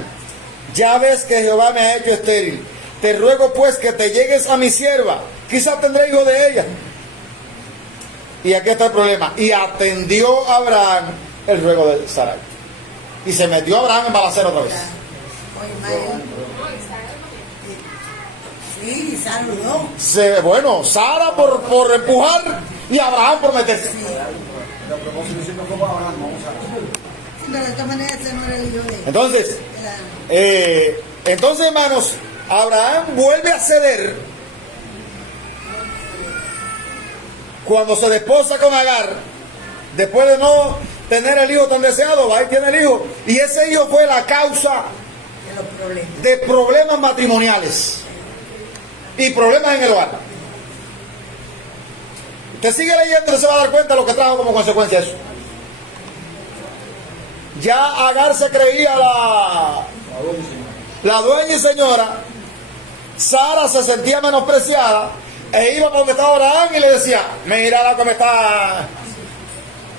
ya ves que Jehová me ha hecho estéril. Te ruego pues que te llegues a mi sierva, quizás tendré hijo de ella. Y aquí está el problema: y atendió Abraham el ruego de Sarai. Y se metió Abraham en balacera otra vez. Sí, saludó. Bueno, Sara por empujar y Abraham por meterse. Sí. Pero de esta manera ese no era el hijo de él. Entonces, hermanos, Abraham vuelve a ceder cuando se desposa con Agar, después de no tener el hijo tan deseado. Ahí tiene el hijo, y ese hijo fue la causa de problemas matrimoniales y problemas en el hogar. Usted sigue leyendo y se va a dar cuenta de lo que trajo como consecuencia eso. Ya Agar se creía la dueña y señora. Sara se sentía menospreciada e iba por donde estaba Abraham y le decía: mira la que me está.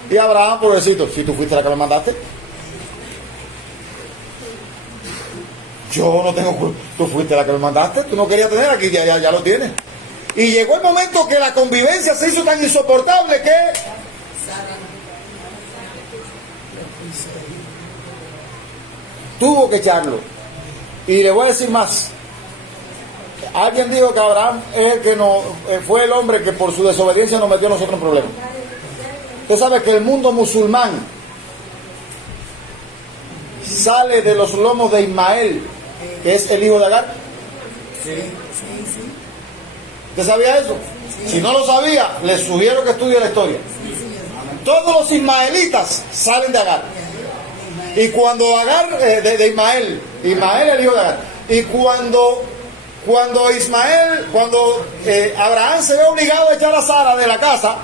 Y Abraham, pobrecito: si tú fuiste la que me mandaste, yo no tengo culpa. Tú fuiste la que me mandaste, tú no querías tener aquí, ya lo tienes. Y llegó el momento que la convivencia se hizo tan insoportable que tuvo que echarlo. Y le voy a decir más: alguien dijo que Abraham es el que fue el hombre que por su desobediencia nos metió a nosotros en problemas. Usted sabe que el mundo musulmán sale de los lomos de Ismael, que es el hijo de Agar. ¿Usted sabía eso? Si no lo sabía, les sugiero que estudie la historia. Todos los ismaelitas salen de Agar. Y cuando Agar, de Ismael el hijo de Agar, y cuando Abraham se ve obligado a echar a Sara de la casa,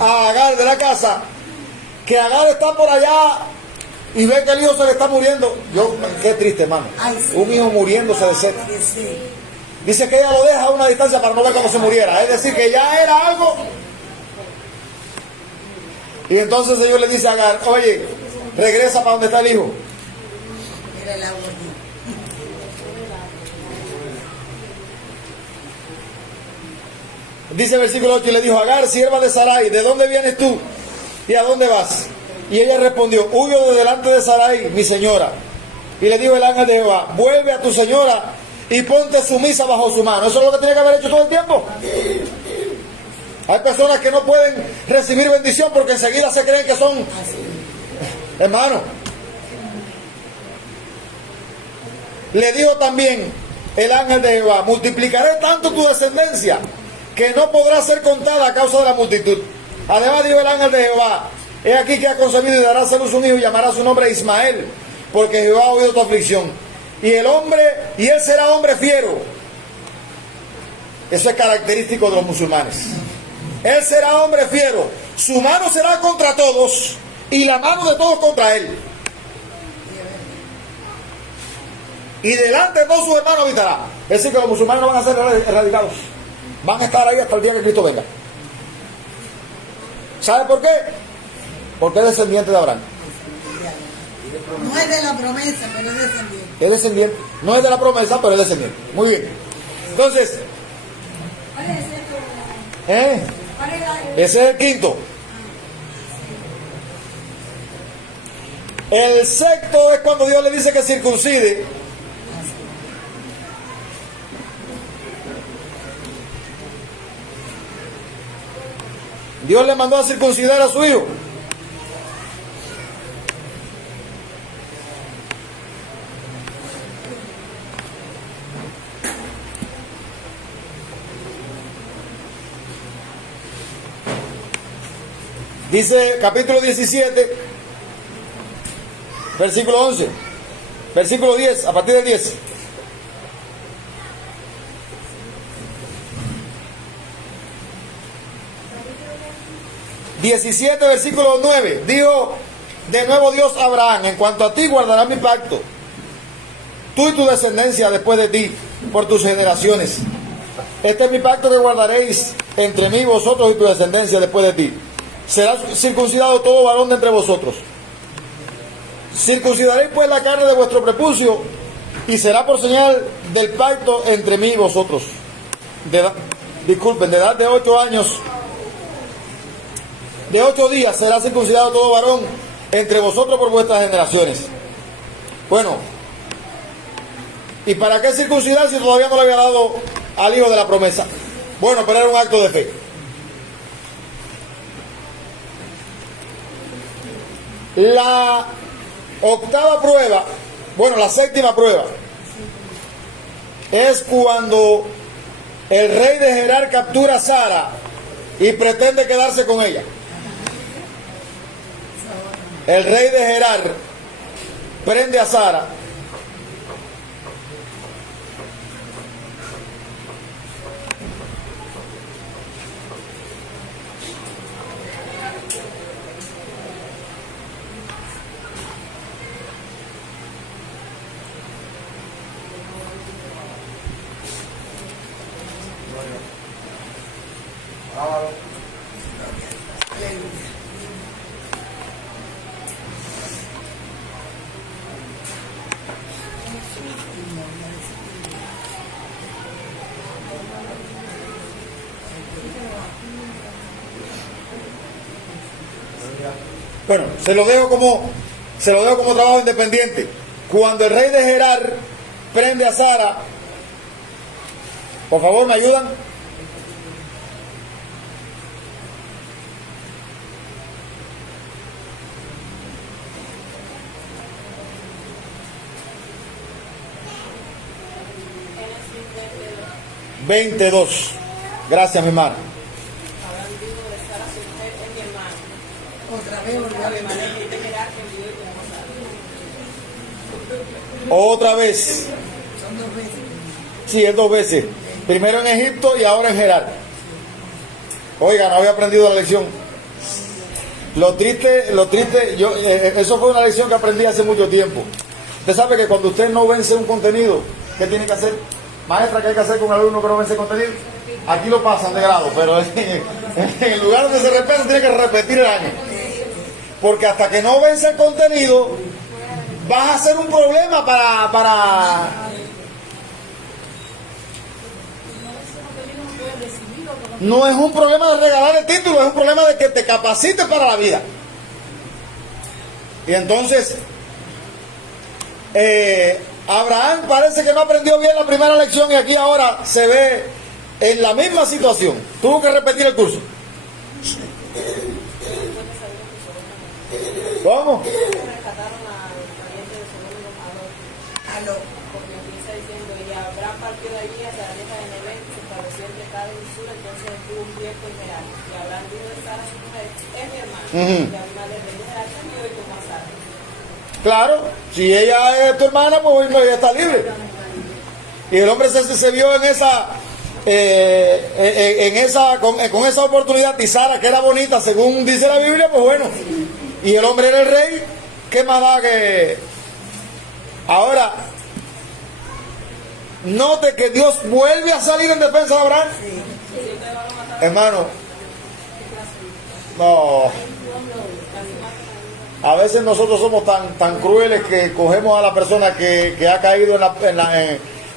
a Agar de la casa, que Agar está por allá y ve que el hijo se le está muriendo. Qué triste, hermano. Un hijo muriéndose de sed. Dice que ella lo deja a una distancia para no ver cómo se muriera. Es decir, que ya era algo. Y entonces el Señor le dice a Agar, oye, regresa para donde está el hijo. Era el agua aquí. Dice el versículo 8, y le dijo, Agar, sierva de Sarai, ¿de dónde vienes tú? ¿Y a dónde vas? Y ella respondió, huyo de delante de Sarai, mi señora. Y le dijo el ángel de Jehová, vuelve a tu señora y ponte sumisa bajo su mano. Eso es lo que tiene que haber hecho todo el tiempo. Hay personas que no pueden recibir bendición porque enseguida se creen que son hermanos. Le dijo también el ángel de Jehová, multiplicaré tanto tu descendencia que no podrá ser contada a causa de la multitud. Además dijo el ángel de Jehová, he aquí que ha concebido y dará a luz un hijo y llamará su nombre Ismael, porque Jehová ha oído tu aflicción. Y él será hombre fiero. Eso es característico de los musulmanes. Él será hombre fiero. Su mano será contra todos y la mano de todos contra él. Y delante de todos sus hermanos habitará. Es decir, que los musulmanes no van a ser erradicados. Van a estar ahí hasta el día que Cristo venga. ¿Sabe por qué? Porque es descendiente de Abraham. No es de la promesa, pero es descendiente. Es descendiente. No es de la promesa, pero es descendiente. Muy bien. Entonces, ese es el quinto. El sexto es cuando Dios le dice que circuncide. Dios le mandó a circuncidar a su hijo. Dice capítulo 17, versículo 11, versículo 10, a partir del 10. Versículo 9, dijo de nuevo Dios a Abraham, en cuanto a ti guardarás mi pacto, tú y tu descendencia después de ti, por tus generaciones. Este es mi pacto que guardaréis entre mí, vosotros y tu descendencia después de ti. Será circuncidado todo varón de entre vosotros. Circuncidaréis pues la carne de vuestro prepucio, y será por señal del pacto entre mí y vosotros. De edad de 8 años, de 8 días será circuncidado todo varón entre vosotros por vuestras generaciones. Bueno, ¿y para qué circuncidar si todavía no le había dado al hijo de la promesa? Bueno, pero era un acto de fe. La octava prueba, bueno, la séptima prueba, es cuando el rey de Gerar captura a Sara y pretende quedarse con ella. El rey de Gerar prende a Sara. Bueno, se lo dejo como trabajo independiente. Cuando el rey de Gerar prende a Sara, por favor, ¿me ayudan? Génesis 22. Gracias, mi hermano. Otra vez volvió a remanente. Otra vez. Son 2 veces. Sí, es 2 veces. Primero en Egipto y ahora en Gerar. Oiga, no había aprendido la lección. Lo triste, eso fue una lección que aprendí hace mucho tiempo. Usted sabe que cuando usted no vence un contenido, ¿qué tiene que hacer? maestra, ¿qué hay que hacer con un alumno que no vence contenido? Aquí lo pasan de grado, pero en el lugar donde se respeta tiene que repetir el año. Porque hasta que no vence el contenido, vas a ser un problema para... No es un problema de regalar el título, es un problema de que te capacites para la vida. Y entonces, Abraham parece que no aprendió bien la primera lección y aquí ahora se ve en la misma situación. Tuvo que repetir el curso. ¿Cómo? Aló. Porque empieza diciendo, y Abraham partió de allí hasta la leja de Nevé, se estableció entre Cades y Sur, entonces estuvo un tiempo en Gerar. Y Abraham dijo de Sara, su mujer, es mi hermana. Y Abimelech le dijo, Gerar, y tomó a Sara. Claro, si ella es tu hermana, pues ella está libre. Y el hombre se vio en con esa oportunidad, y Sara, que era bonita, según dice la Biblia, pues bueno. Y el hombre era el rey, ¿qué más da que...? Ahora, note que Dios vuelve a salir en defensa de Abraham. Hermano, no. A veces nosotros somos tan crueles que cogemos a la persona que ha caído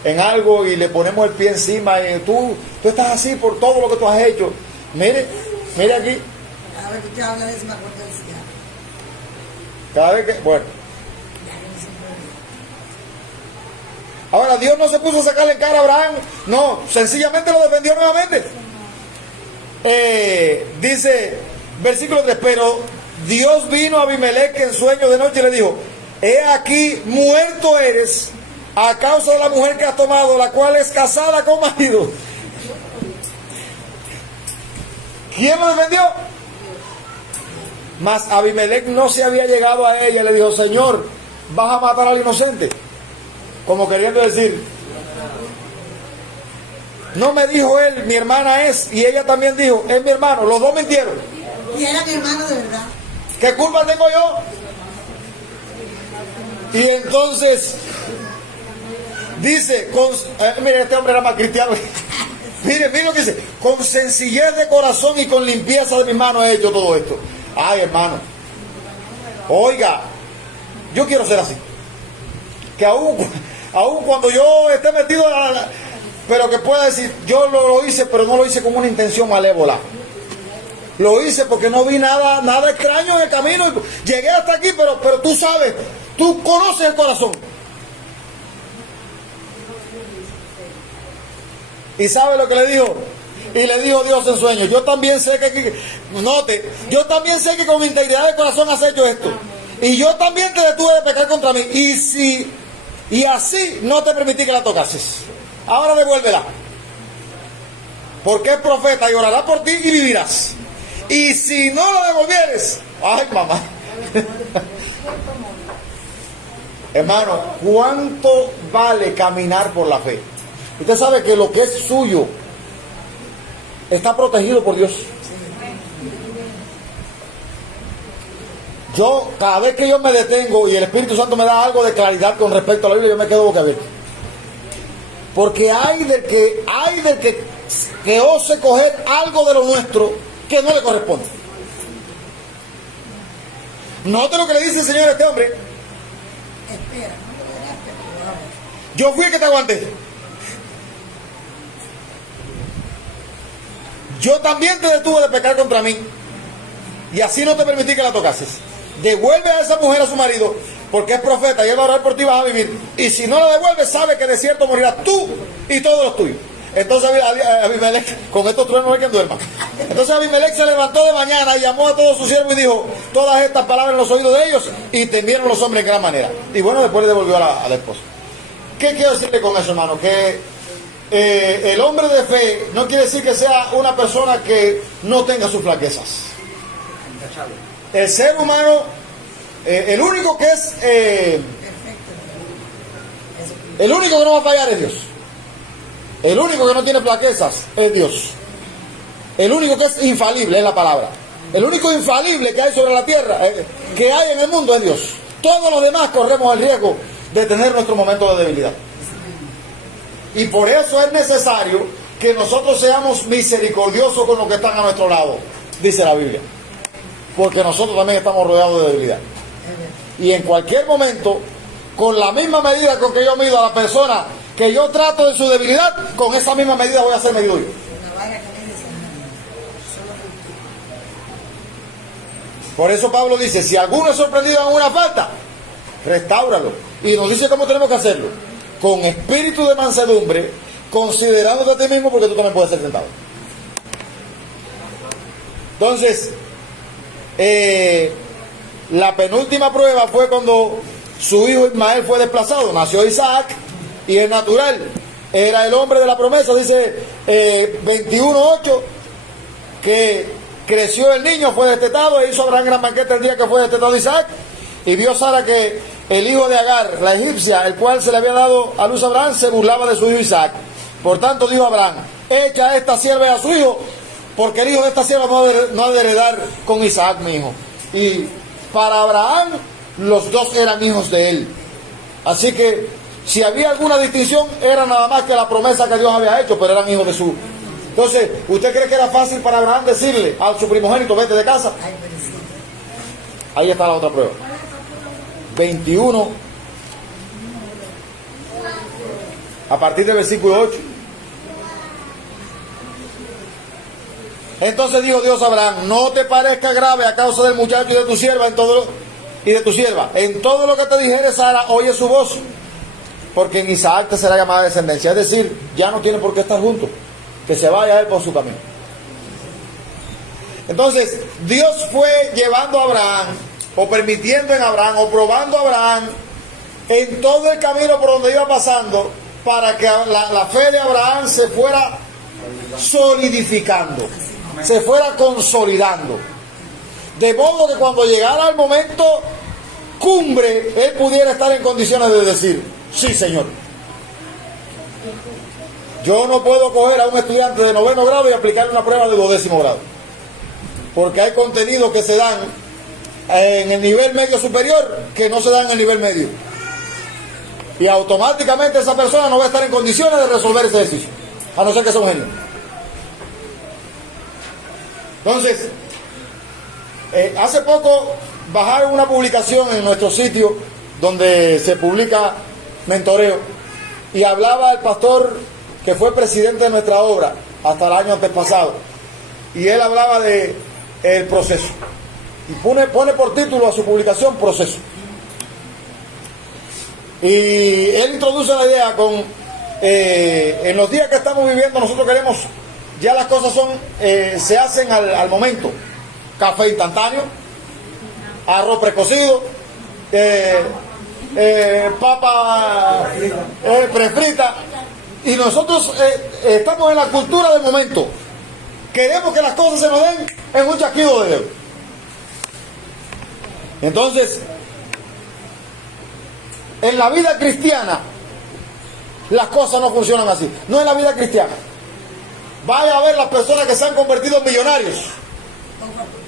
en algo y le ponemos el pie encima. Y tú estás así por todo lo que tú has hecho. Mire aquí. A ver, que usted habla de eso, me acuerdo del cigarro. Cada vez que, bueno. Ahora, Dios no se puso a sacarle en cara a Abraham, no, sencillamente lo defendió nuevamente. Dice, versículo 3, pero Dios vino a Abimelech en sueño de noche y le dijo, he aquí, muerto eres a causa de la mujer que has tomado, la cual es casada con marido. ¿Quién lo defendió? Mas Abimelech no se había llegado a ella, le dijo, Señor, ¿vas a matar al inocente? Como queriendo decir, no me dijo él, mi hermana es, y ella también dijo, es mi hermano, los dos mintieron. Y era mi hermano de verdad. ¿Qué culpa tengo yo? Y entonces dice, mire, este hombre era más cristiano. mire lo que dice, con sencillez de corazón y con limpieza de mis manos he hecho todo esto. Ay, hermano, oiga, yo quiero ser así. Que aún cuando yo esté metido pero que pueda decir, yo lo hice, pero no lo hice con una intención malévola. Lo hice porque no vi nada extraño en el camino. Llegué hasta aquí, pero tú sabes, tú conoces el corazón. ¿Y sabe lo que le dijo? Y le dijo Dios en sueño, yo también sé yo también sé que con integridad de corazón has hecho esto. Y yo también te detuve de pecar contra mí. Y así no te permití que la tocases. Ahora devuélvela. Porque es profeta y orará por ti y vivirás. Y si no la devolvieres, ay mamá. Hermano, ¿cuánto vale caminar por la fe? Usted sabe que lo que es suyo está protegido por Dios. Yo, cada vez que yo me detengo y el Espíritu Santo me da algo de claridad con respecto a la Biblia, yo me quedo boca abierta. Porque hay del que ose coger algo de lo nuestro que no le corresponde. Note lo que le dice el Señor a este hombre. Espera, no. Yo fui el que te aguanté. Yo también te detuve de pecar contra mí. Y así no te permití que la tocases. Devuelve a esa mujer a su marido, porque es profeta y él va a orar por ti y vas a vivir. Y si no la devuelves, sabe que de cierto morirás tú y todos los tuyos. Entonces Abimelech, con estos truenos no hay quien duerma. Entonces Abimelech se levantó de mañana y llamó a todos sus siervos y dijo todas estas palabras en los oídos de ellos, y temieron los hombres en gran manera. Y bueno, después le devolvió a la esposa. ¿Qué quiero decirle con eso, hermano? Que el hombre de fe no quiere decir que sea una persona que no tenga sus flaquezas. El ser humano, el único que es el único que no va a fallar es Dios. El único que no tiene flaquezas es Dios. El único que es infalible es la palabra. El único infalible que hay sobre la tierra, que hay en el mundo, es Dios. Todos los demás corremos el riesgo de tener nuestro momento de debilidad. Y por eso es necesario que nosotros seamos misericordiosos con los que están a nuestro lado, dice la Biblia. Porque nosotros también estamos rodeados de debilidad. Y en cualquier momento, con la misma medida con que yo mido a la persona que yo trato de su debilidad, con esa misma medida voy a ser medido yo. Por eso Pablo dice, si alguno es sorprendido en una falta, restáuralo. Y nos dice cómo tenemos que hacerlo. Con espíritu de mansedumbre, considerándote a ti mismo, porque tú también puedes ser tentado. Entonces, la penúltima prueba fue cuando su hijo Ismael fue desplazado. Nació Isaac y es natural. Era el hombre de la promesa, dice 21:8, que creció el niño, fue destetado, e hizo gran banquete el día que fue destetado Isaac. Y vio Sara que el hijo de Agar, la egipcia, el cual se le había dado a luz a Abraham, se burlaba de su hijo Isaac. Por tanto dijo Abraham, echa a esta sierva y a su hijo, porque el hijo de esta sierva no ha de heredar con Isaac mi hijo. Y para Abraham los dos eran hijos de él. Así que si había alguna distinción, era nada más que la promesa que Dios había hecho, pero eran hijos de su. Entonces, ¿usted cree que era fácil para Abraham decirle a su primogénito, vete de casa? Ahí está la otra prueba. 21, a partir del versículo 8. Entonces dijo Dios a Abraham, no te parezca grave a causa del muchacho y de tu sierva en todo lo que te dijere Sara, oye su voz, porque en Isaac te será llamada descendencia. Es decir, ya no tiene por qué estar juntos, que se vaya él por su camino. Entonces Dios fue llevando a Abraham, o permitiendo en Abraham, o probando a Abraham en todo el camino por donde iba pasando, para que la fe de Abraham se fuera solidificando, se fuera consolidando, de modo que cuando llegara el momento cumbre, él pudiera estar en condiciones de decir, sí Señor. Yo no puedo coger a un estudiante de 9º grado y aplicarle una prueba de 12º grado, porque hay contenidos que se dan en el nivel medio superior que no se dan en el nivel medio, y automáticamente esa persona no va a estar en condiciones de resolver ese ejercicio, a no ser que sea un genio. Entonces, hace poco bajaron una publicación en nuestro sitio donde se publica mentoreo, y hablaba el pastor que fue presidente de nuestra obra hasta el año antepasado, y él hablaba de el proceso, y pone por título a su publicación proceso. Y él introduce la idea con en los días que estamos viviendo nosotros queremos, ya las cosas son se hacen al momento, café instantáneo, arroz precocido, papa prefrita, y nosotros estamos en la cultura del momento. Queremos que las cosas se nos den en un chasquido de dedo. Entonces, en la vida cristiana las cosas no funcionan así. No en la vida cristiana. Vaya a ver las personas que se han convertido en millonarios,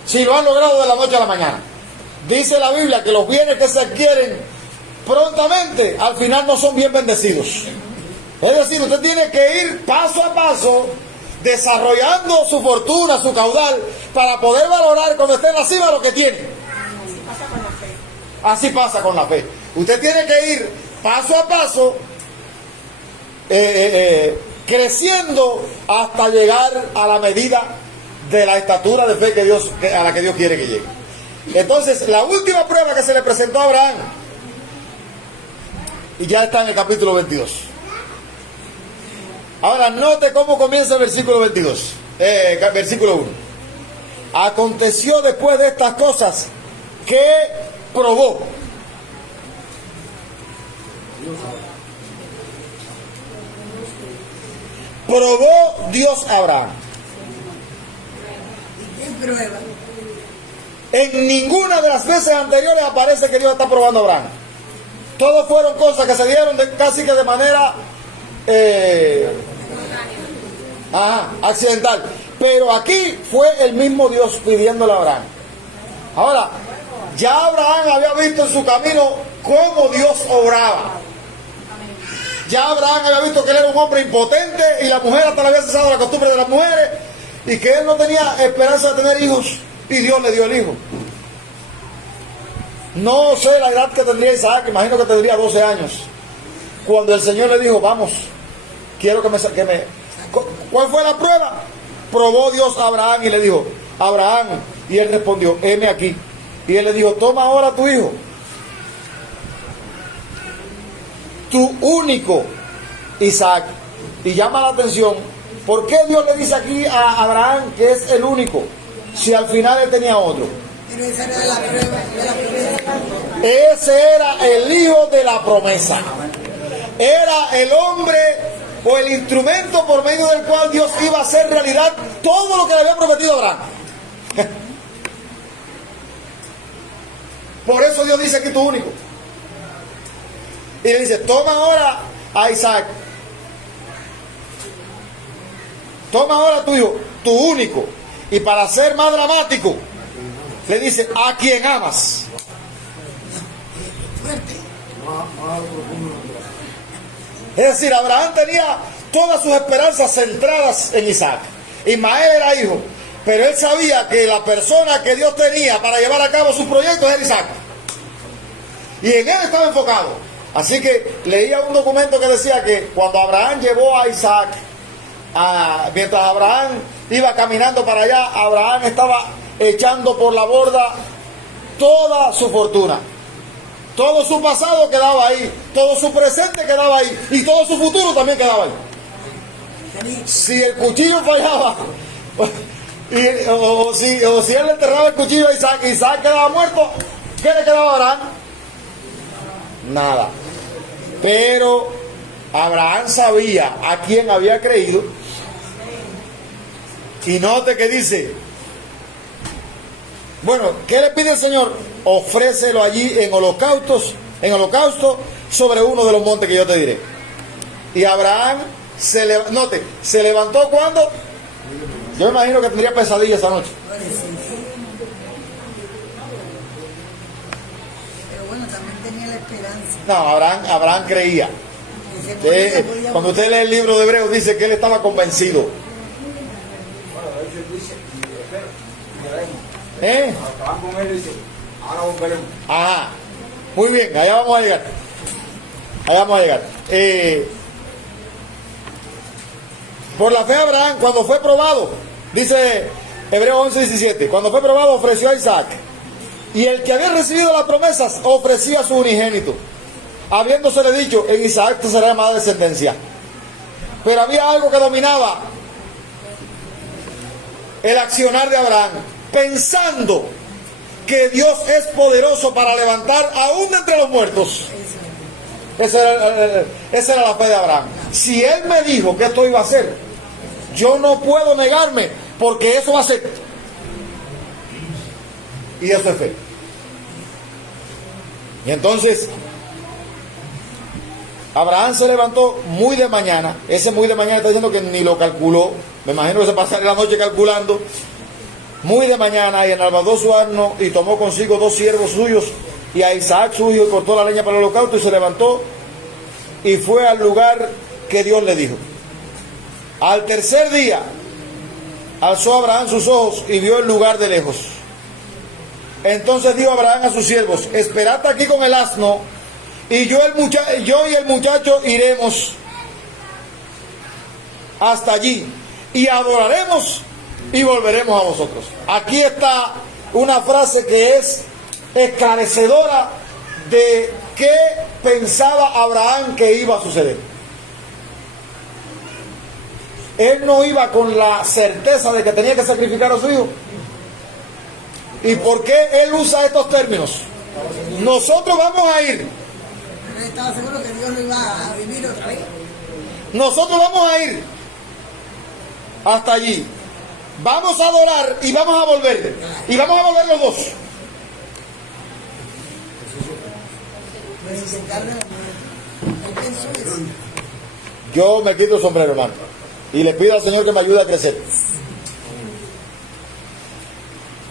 si lo han logrado de la noche a la mañana. Dice la Biblia que los bienes que se adquieren prontamente al final no son bien bendecidos. Es decir, usted tiene que ir paso a paso desarrollando su fortuna, su caudal, para poder valorar cuando esté en la cima lo que tiene. Así pasa con la fe. Usted tiene que ir paso a paso creciendo hasta llegar a la medida de la estatura de fe a la que Dios quiere que llegue. Entonces, la última prueba que se le presentó a Abraham, y ya está en el capítulo 22. Ahora note cómo comienza el versículo 22, versículo 1. Aconteció después de estas cosas que probó. Probó Dios a Abraham. ¿Qué prueba? En ninguna de las veces anteriores aparece que Dios está probando a Abraham. Todos fueron cosas que se dieron casi que de manera accidental. Pero aquí fue el mismo Dios pidiéndole a Abraham. Ahora, ya Abraham había visto en su camino cómo Dios obraba. Ya Abraham había visto que él era un hombre impotente y la mujer hasta le había cesado la costumbre de las mujeres y que él no tenía esperanza de tener hijos y Dios le dio el hijo. No sé la edad que tendría Isaac, imagino que tendría 12 años. Cuando el Señor le dijo, vamos, quiero que me... ¿Cuál fue la prueba? Probó Dios a Abraham y le dijo, Abraham, y él respondió, heme aquí. Y él le dijo, toma ahora tu hijo, tu único Isaac. Y llama la atención, ¿por qué Dios le dice aquí a Abraham que es el único? Si al final él tenía otro. Pero esa era la prueba de la promesa. Ese era el hijo de la promesa. Era el hombre o el instrumento por medio del cual Dios iba a hacer realidad todo lo que le había prometido a Abraham. Por eso Dios dice aquí tu único. Y le dice, toma ahora a Isaac. Toma ahora a tu hijo, tu único. Y para ser más dramático, le dice, a quien amas. Es decir, Abraham tenía todas sus esperanzas centradas en Isaac. Ismael era hijo, pero él sabía que la persona que Dios tenía para llevar a cabo sus proyectos era Isaac. Y en él estaba enfocado. Así que leía un documento que decía que cuando Abraham llevó a Isaac, mientras Abraham iba caminando para allá, Abraham estaba echando por la borda toda su fortuna. Todo su pasado quedaba ahí, todo su presente quedaba ahí y todo su futuro también quedaba ahí. Si el cuchillo fallaba, o si él le enterraba el cuchillo a Isaac, Isaac quedaba muerto, ¿qué le quedaba a Abraham? Nada. Pero Abraham sabía a quién había creído. Y note que dice, bueno, ¿qué le pide el Señor? Ofrécelo allí en holocausto sobre uno de los montes que yo te diré. Y Abraham se levantó cuando, yo me imagino que tendría pesadilla esa noche. Pero bueno, también tenía la esperanza. No, Abraham creía. Cuando usted lee el libro de Hebreos dice que él estaba convencido. Ajá, muy bien, allá vamos a llegar. Por la fe Abraham, cuando fue probado, dice Hebreos 11:17, cuando fue probado ofreció a Isaac. Y el que había recibido las promesas ofrecía a su unigénito, habiéndosele dicho, en Isaac te será llamada descendencia. Pero había algo que dominaba el accionar de Abraham, pensando que Dios es poderoso para levantar aún de entre los muertos. Esa era la fe de Abraham. Si él me dijo que esto iba a ser, yo no puedo negarme, porque eso va a ser. Y eso es fe. Y entonces Abraham se levantó muy de mañana. Ese muy de mañana está diciendo que ni lo calculó. Me imagino que se pasaría la noche calculando. Muy de mañana, y enalbardó su asno y tomó consigo 2 siervos suyos y a Isaac su hijo, y cortó la leña para el holocausto, y se levantó y fue al lugar que Dios le dijo. Al tercer día alzó Abraham sus ojos y vio el lugar de lejos. Entonces dijo Abraham a sus siervos, esperad aquí con el asno, y yo y el muchacho iremos hasta allí y adoraremos y volveremos a vosotros. Aquí está una frase que es esclarecedora de qué pensaba Abraham que iba a suceder. Él no iba con la certeza de que tenía que sacrificar a su hijo. ¿Y por qué él usa estos términos? Nosotros vamos a ir. Él estaba seguro que Dios lo iba a vivir otra vez. Nosotros vamos a ir hasta allí. Vamos a adorar y vamos a volver. Y vamos a volver los dos. Yo me quito el sombrero, hermano, y le pido al Señor que me ayude a crecer.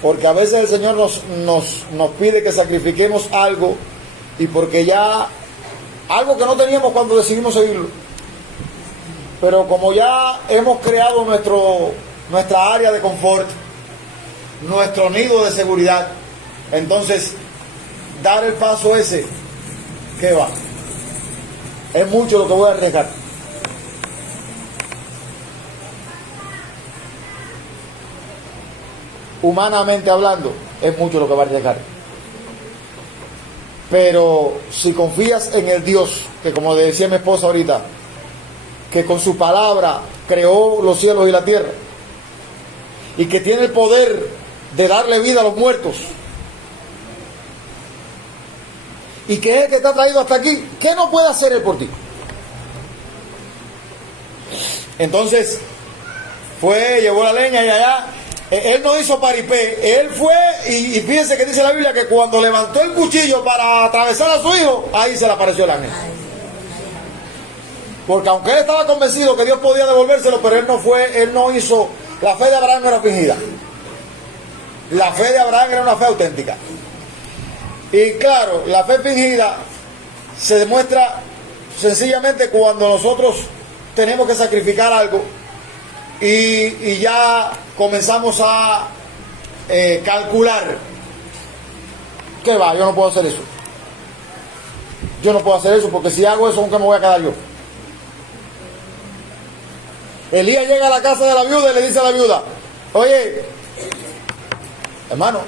Porque a veces el Señor nos pide que sacrifiquemos algo, y porque ya algo que no teníamos cuando decidimos seguirlo. Pero como ya hemos creado nuestra área de confort, nuestro nido de seguridad, entonces dar el paso ese, ¿qué va? Es mucho lo que voy a arriesgar. Humanamente hablando, es mucho lo que va a arriesgar. Pero si confías en el Dios, que como decía mi esposa ahorita, que con su palabra creó los cielos y la tierra, y que tiene el poder de darle vida a los muertos, y que es el que te ha traído hasta aquí, ¿qué no puede hacer él por ti? Entonces llevó la leña y allá él no hizo paripé, él fue y fíjense que dice la Biblia que cuando levantó el cuchillo para atravesar a su hijo, ahí se le apareció el ángel. Porque aunque él estaba convencido que Dios podía devolvérselo, pero él no hizo, la fe de Abraham no era fingida. La fe de Abraham era una fe auténtica. Y claro, la fe fingida se demuestra sencillamente cuando nosotros tenemos que sacrificar algo y ya comenzamos a calcular. ¿Qué va? Yo no puedo hacer eso. Yo no puedo hacer eso porque si hago eso, ¿con qué me voy a quedar yo? Elías llega a la casa de la viuda y le dice a la viuda: oye, hermano,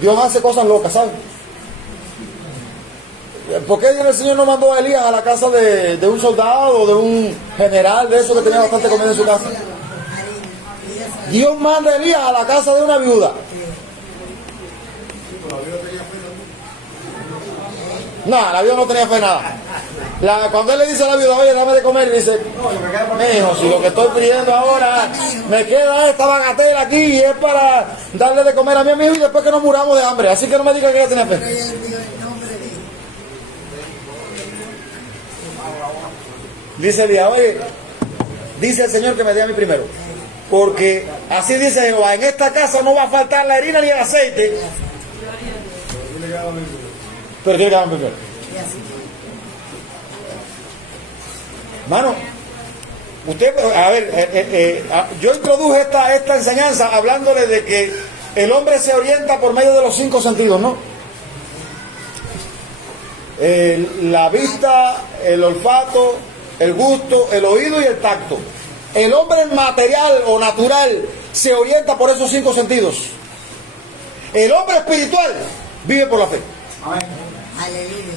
Dios hace cosas locas, ¿sabes? ¿Por qué el Señor no mandó a Elías a la casa de un soldado o de un general de eso que tenía bastante comida en su casa? Dios manda a Elías a la casa de una viuda. No, la viuda no tenía fe nada. Cuando él le dice a la viuda: oye, dame de comer, dice: mijo, si lo que estoy pidiendo ahora me queda esta bagatela aquí y es para darle de comer a mi amigo y después que nos muramos de hambre, así que no me diga que ella tiene fe. Dice Elías: oye, dice el Señor que me dé a mí primero, porque así dice Jehová: en esta casa no va a faltar la harina ni el aceite, pero tiene que darme primero. Hermano, usted, a ver, yo introduje esta enseñanza hablándole de que el hombre se orienta por medio de los 5 sentidos, ¿no? La vista, el olfato, el gusto, el oído y el tacto. El hombre material o natural se orienta por esos 5 sentidos. El hombre espiritual vive por la fe.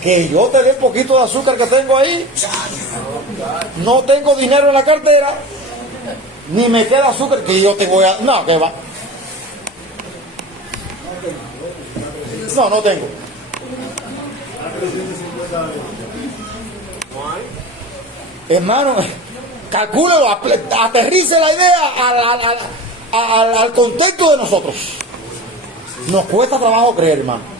Que yo te dé un poquito de azúcar que tengo ahí, no tengo dinero en la cartera, ni me queda azúcar que yo te voy a... No, que va. No tengo. Hermano, calcúlelo, aterrice la idea al contexto de nosotros. Nos cuesta trabajo creer, hermano.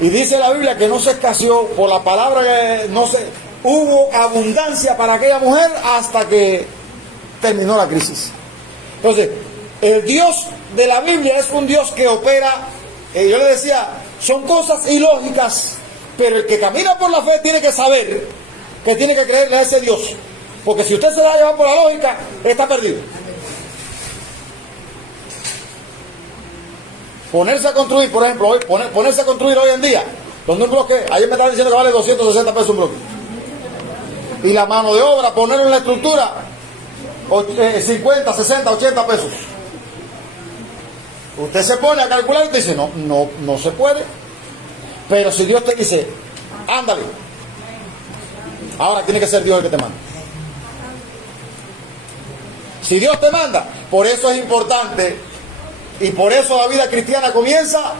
Y dice la Biblia que no se escaseó por la palabra, que no se hubo abundancia para aquella mujer hasta que terminó la crisis. Entonces, el Dios de la Biblia es un Dios que opera, yo le decía, son cosas ilógicas, pero el que camina por la fe tiene que saber que tiene que creerle a ese Dios, porque si usted se la lleva por la lógica, está perdido. Ponerse a construir, por ejemplo, ponerse a construir hoy en día, donde un bloque, ayer me estaban diciendo que vale 260 pesos un bloque, y la mano de obra, ponerlo en la estructura, 50, 60, 80 pesos. Usted se pone a calcular y te dice: no se puede. Pero si Dios te dice: ándale, ahora tiene que ser Dios el que te manda. Si Dios te manda, por eso es importante, y por eso la vida cristiana comienza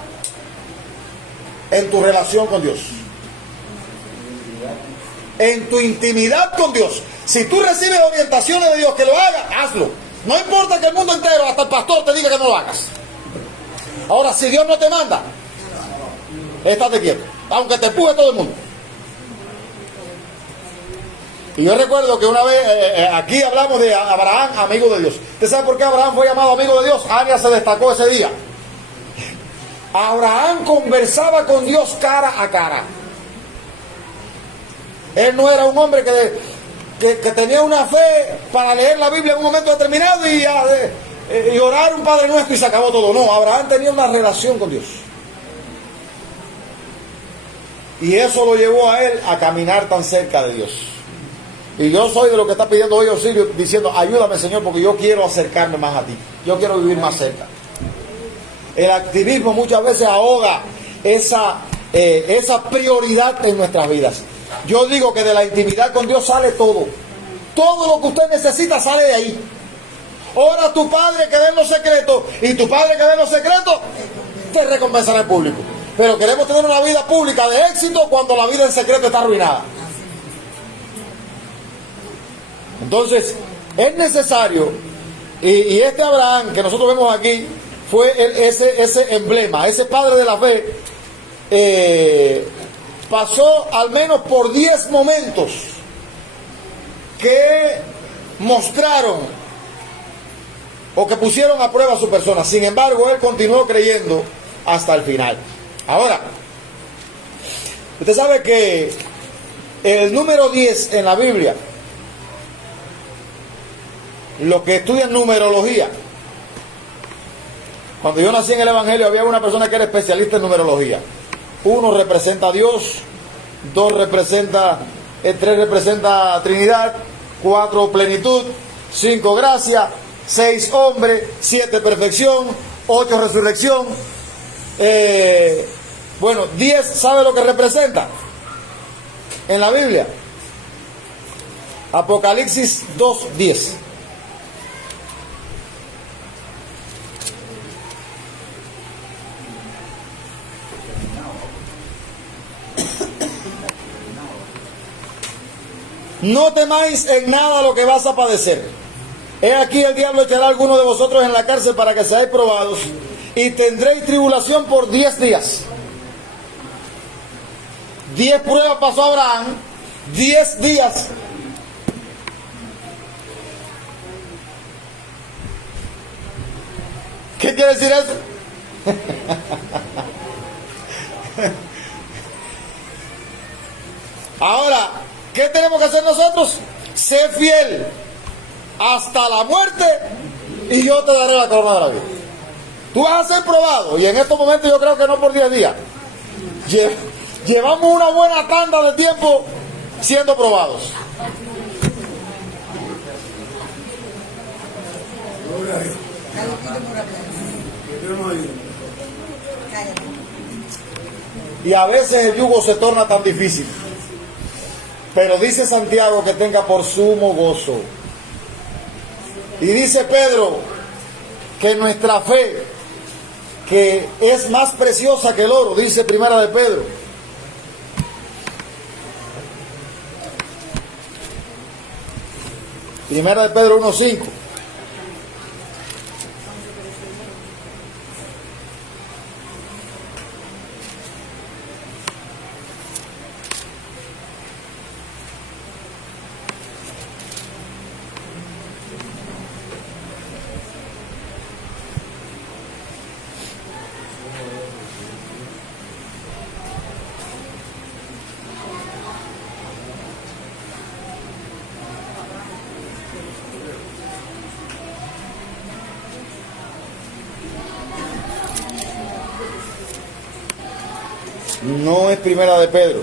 en tu relación con Dios, en tu intimidad con Dios. Si tú recibes orientaciones de Dios que lo hagas, hazlo. No importa que el mundo entero, hasta el pastor, te diga que no lo hagas. Ahora, si Dios no te manda, estate quieto, aunque te empuje todo el mundo. Y yo recuerdo que una vez aquí hablamos de Abraham, amigo de Dios. ¿Usted sabe por qué Abraham fue llamado amigo de Dios? Ania se destacó ese día. Abraham conversaba con Dios cara a cara. Él no era un hombre que tenía una fe para leer la Biblia en un momento determinado y orar un Padre Nuestro y se acabó todo. No, Abraham tenía una relación con Dios. Y eso lo llevó a él a caminar tan cerca de Dios. Y yo soy de lo que está pidiendo hoy auxilio, diciendo, ayúdame Señor, porque yo quiero acercarme más a ti. Yo quiero vivir más cerca. El activismo muchas veces ahoga esa prioridad en nuestras vidas. Yo digo que de la intimidad con Dios sale todo. Todo lo que usted necesita sale de ahí. Ora a tu Padre que ve en lo secreto, y tu Padre que ve en lo secreto te recompensará en público. Pero queremos tener una vida pública de éxito cuando la vida en secreto está arruinada. Entonces, es necesario, y este Abraham que nosotros vemos aquí, fue ese emblema, ese padre de la fe, pasó al menos por 10 momentos que mostraron o que pusieron a prueba a su persona. Sin embargo, él continuó creyendo hasta el final. Ahora, usted sabe que el número 10 en la Biblia, los que estudian numerología, cuando yo nací en el Evangelio había una persona que era especialista en numerología. 1 representa a Dios, 2 representa, 3 representa a Trinidad, 4 plenitud, 5 gracia, 6 hombre, 7 perfección, 8 resurrección. 10, ¿sabe lo que representa en la Biblia? Apocalipsis 2:10. No temáis en nada lo que vas a padecer. He aquí el diablo echará a alguno de vosotros en la cárcel para que seáis probados, y tendréis tribulación por 10 días. 10 pruebas pasó Abraham, 10 días. ¿Qué quiere decir eso? Ahora, ¿qué tenemos que hacer nosotros? Sé fiel hasta la muerte y yo te daré la corona de la vida. Tú vas a ser probado, y en estos momentos yo creo que no por 10 días. Llevamos una buena tanda de tiempo siendo probados. Gloria a Dios. Que Dios nos ayude. Y a veces el yugo se torna tan difícil. Pero dice Santiago que tenga por sumo gozo. Y dice Pedro que nuestra fe, que es más preciosa que el oro, dice Primera de Pedro. Primera de Pedro 1:5. No es Primera de Pedro.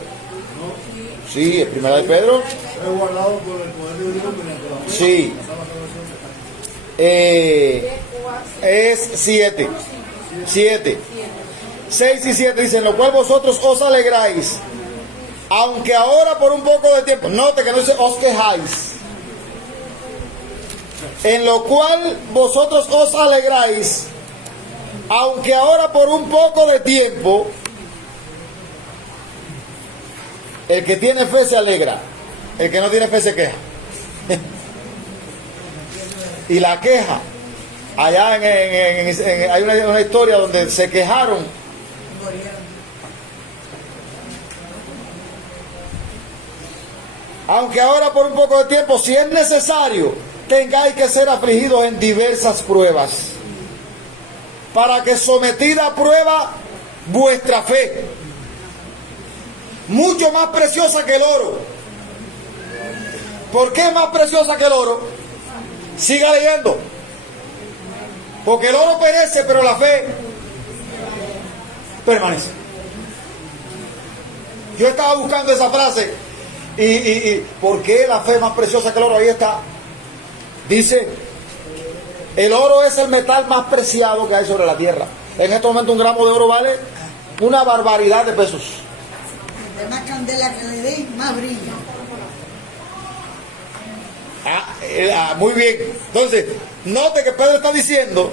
Sí, es Primera de Pedro. Fue guardado por el poder de Dios mediante la fe. Sí. Es 7. 7. 6 y 7 dicen, lo cual vosotros os alegráis, aunque ahora por un poco de tiempo. Note que no dice os quejáis. En lo cual vosotros os alegráis, aunque ahora por un poco de tiempo. El que tiene fe se alegra, el que no tiene fe se queja. Y la queja, allá hay una historia donde se quejaron. Aunque ahora por un poco de tiempo, si es necesario, tengáis que ser afligidos en diversas pruebas, para que sometida a prueba vuestra fe, mucho más preciosa que el oro, ¿Por qué es más preciosa que el oro? Siga leyendo. Porque el oro perece, pero la fe permanece. Yo estaba buscando esa frase y ¿por qué la fe es más preciosa que el oro? Ahí está. Dice, el oro es el metal más preciado que hay sobre la tierra. En este momento un gramo de oro vale una barbaridad de pesos. De más candela que le dé, más brilla. Muy bien. Entonces, note que Pedro está diciendo,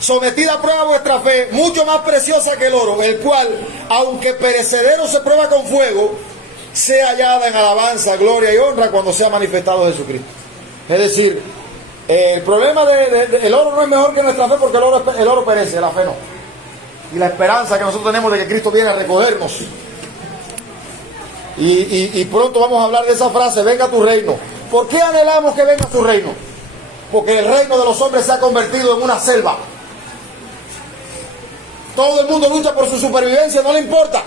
sometida a prueba vuestra fe, mucho más preciosa que el oro, el cual, aunque perecedero se prueba con fuego, sea hallada en alabanza, gloria y honra cuando sea manifestado Jesucristo. Es decir, el problema el oro no es mejor que nuestra fe, porque el oro perece, la fe no. Y la esperanza que nosotros tenemos de que Cristo viene a recogernos. Y pronto vamos a hablar de esa frase, venga tu reino. ¿Por qué anhelamos que venga su reino? Porque el reino de los hombres se ha convertido en una selva. Todo el mundo lucha por su supervivencia, no le importa.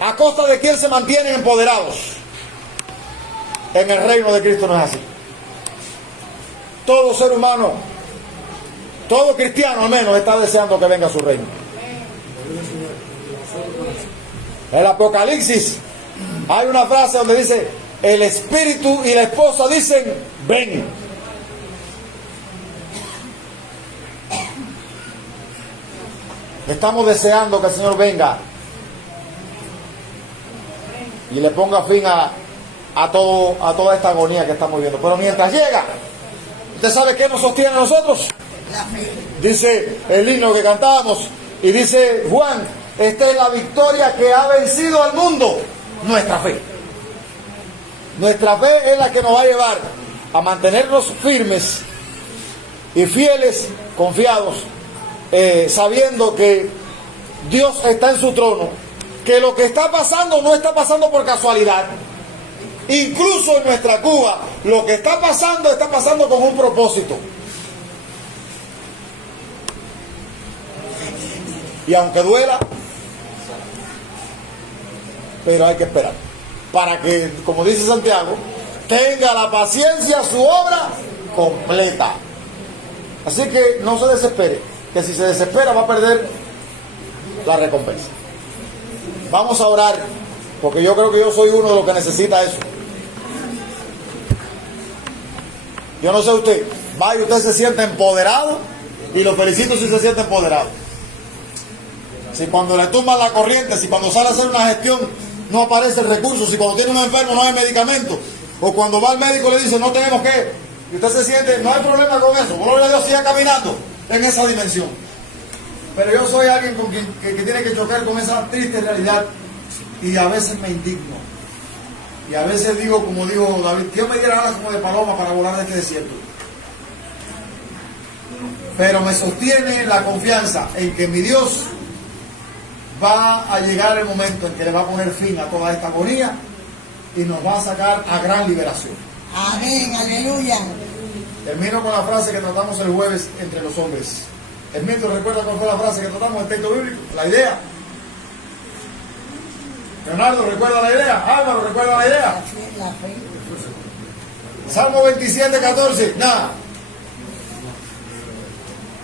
¿A costa de quién se mantienen empoderados? En el reino de Cristo no es así. Todo ser humano, todo cristiano al menos, está deseando que venga su reino. El Apocalipsis hay una frase donde dice, el espíritu y la esposa dicen, ven. Estamos deseando que el Señor venga y le ponga fin a toda esta agonía que estamos viendo. Pero mientras llega, ¿usted sabe qué nos sostiene a nosotros? La fe. Dice el himno que cantábamos y dice Juan, esta es la victoria que ha vencido al mundo, nuestra fe. Nuestra fe es la que nos va a llevar a mantenernos firmes y fieles, confiados, sabiendo que Dios está en su trono, que lo que está pasando no está pasando por casualidad. Incluso en nuestra Cuba, lo que está pasando con un propósito. Y aunque duela, pero hay que esperar. Para que, como dice Santiago, tenga la paciencia su obra completa. Así que no se desespere, que si se desespera va a perder la recompensa. Vamos a orar, porque yo creo que yo soy uno de los que necesita eso. Yo no sé usted, vaya, usted se siente empoderado, y lo felicito si se siente empoderado. Si cuando le tumban la corriente, si cuando sale a hacer una gestión no aparece el recurso, si cuando tiene un enfermo no hay medicamento, o cuando va al médico le dice no tenemos que, y usted se siente, no hay problema con eso, gloria a Dios, siga caminando en esa dimensión. Pero yo soy alguien que tiene que chocar con esa triste realidad, y a veces me indigno, y a veces digo, como dijo David, Dios me diera alas como de paloma para volar de este desierto. Pero me sostiene la confianza en que mi Dios va a llegar el momento en que le va a poner fin a toda esta agonía y nos va a sacar a gran liberación. Amén, aleluya. Termino con la frase que tratamos el jueves entre los hombres. Hermito, ¿recuerda cuál fue la frase que tratamos en el texto bíblico? La idea. Leonardo, ¿recuerda la idea? Álvaro, ¿recuerda la idea? La fe. Salmo 27, 14. Nada.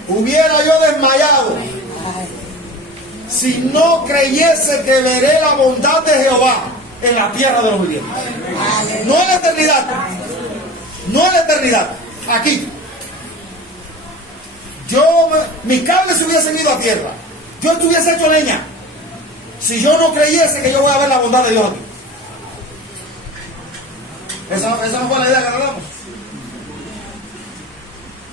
Hubiera yo desmayado si no creyese que veré la bondad de Jehová en la tierra de los vivientes. No en la eternidad. No en la eternidad. Aquí. Mi cable se hubiese ido a tierra. Yo estuviese hecho leña. Si yo no creyese que yo voy a ver la bondad de Dios aquí. Esa no fue la idea que hablamos.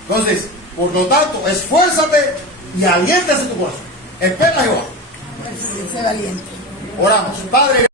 Entonces, por lo tanto, esfuérzate y aliéntase tu corazón. Espera a Jehová. Sé valiente. Oramos. Padre,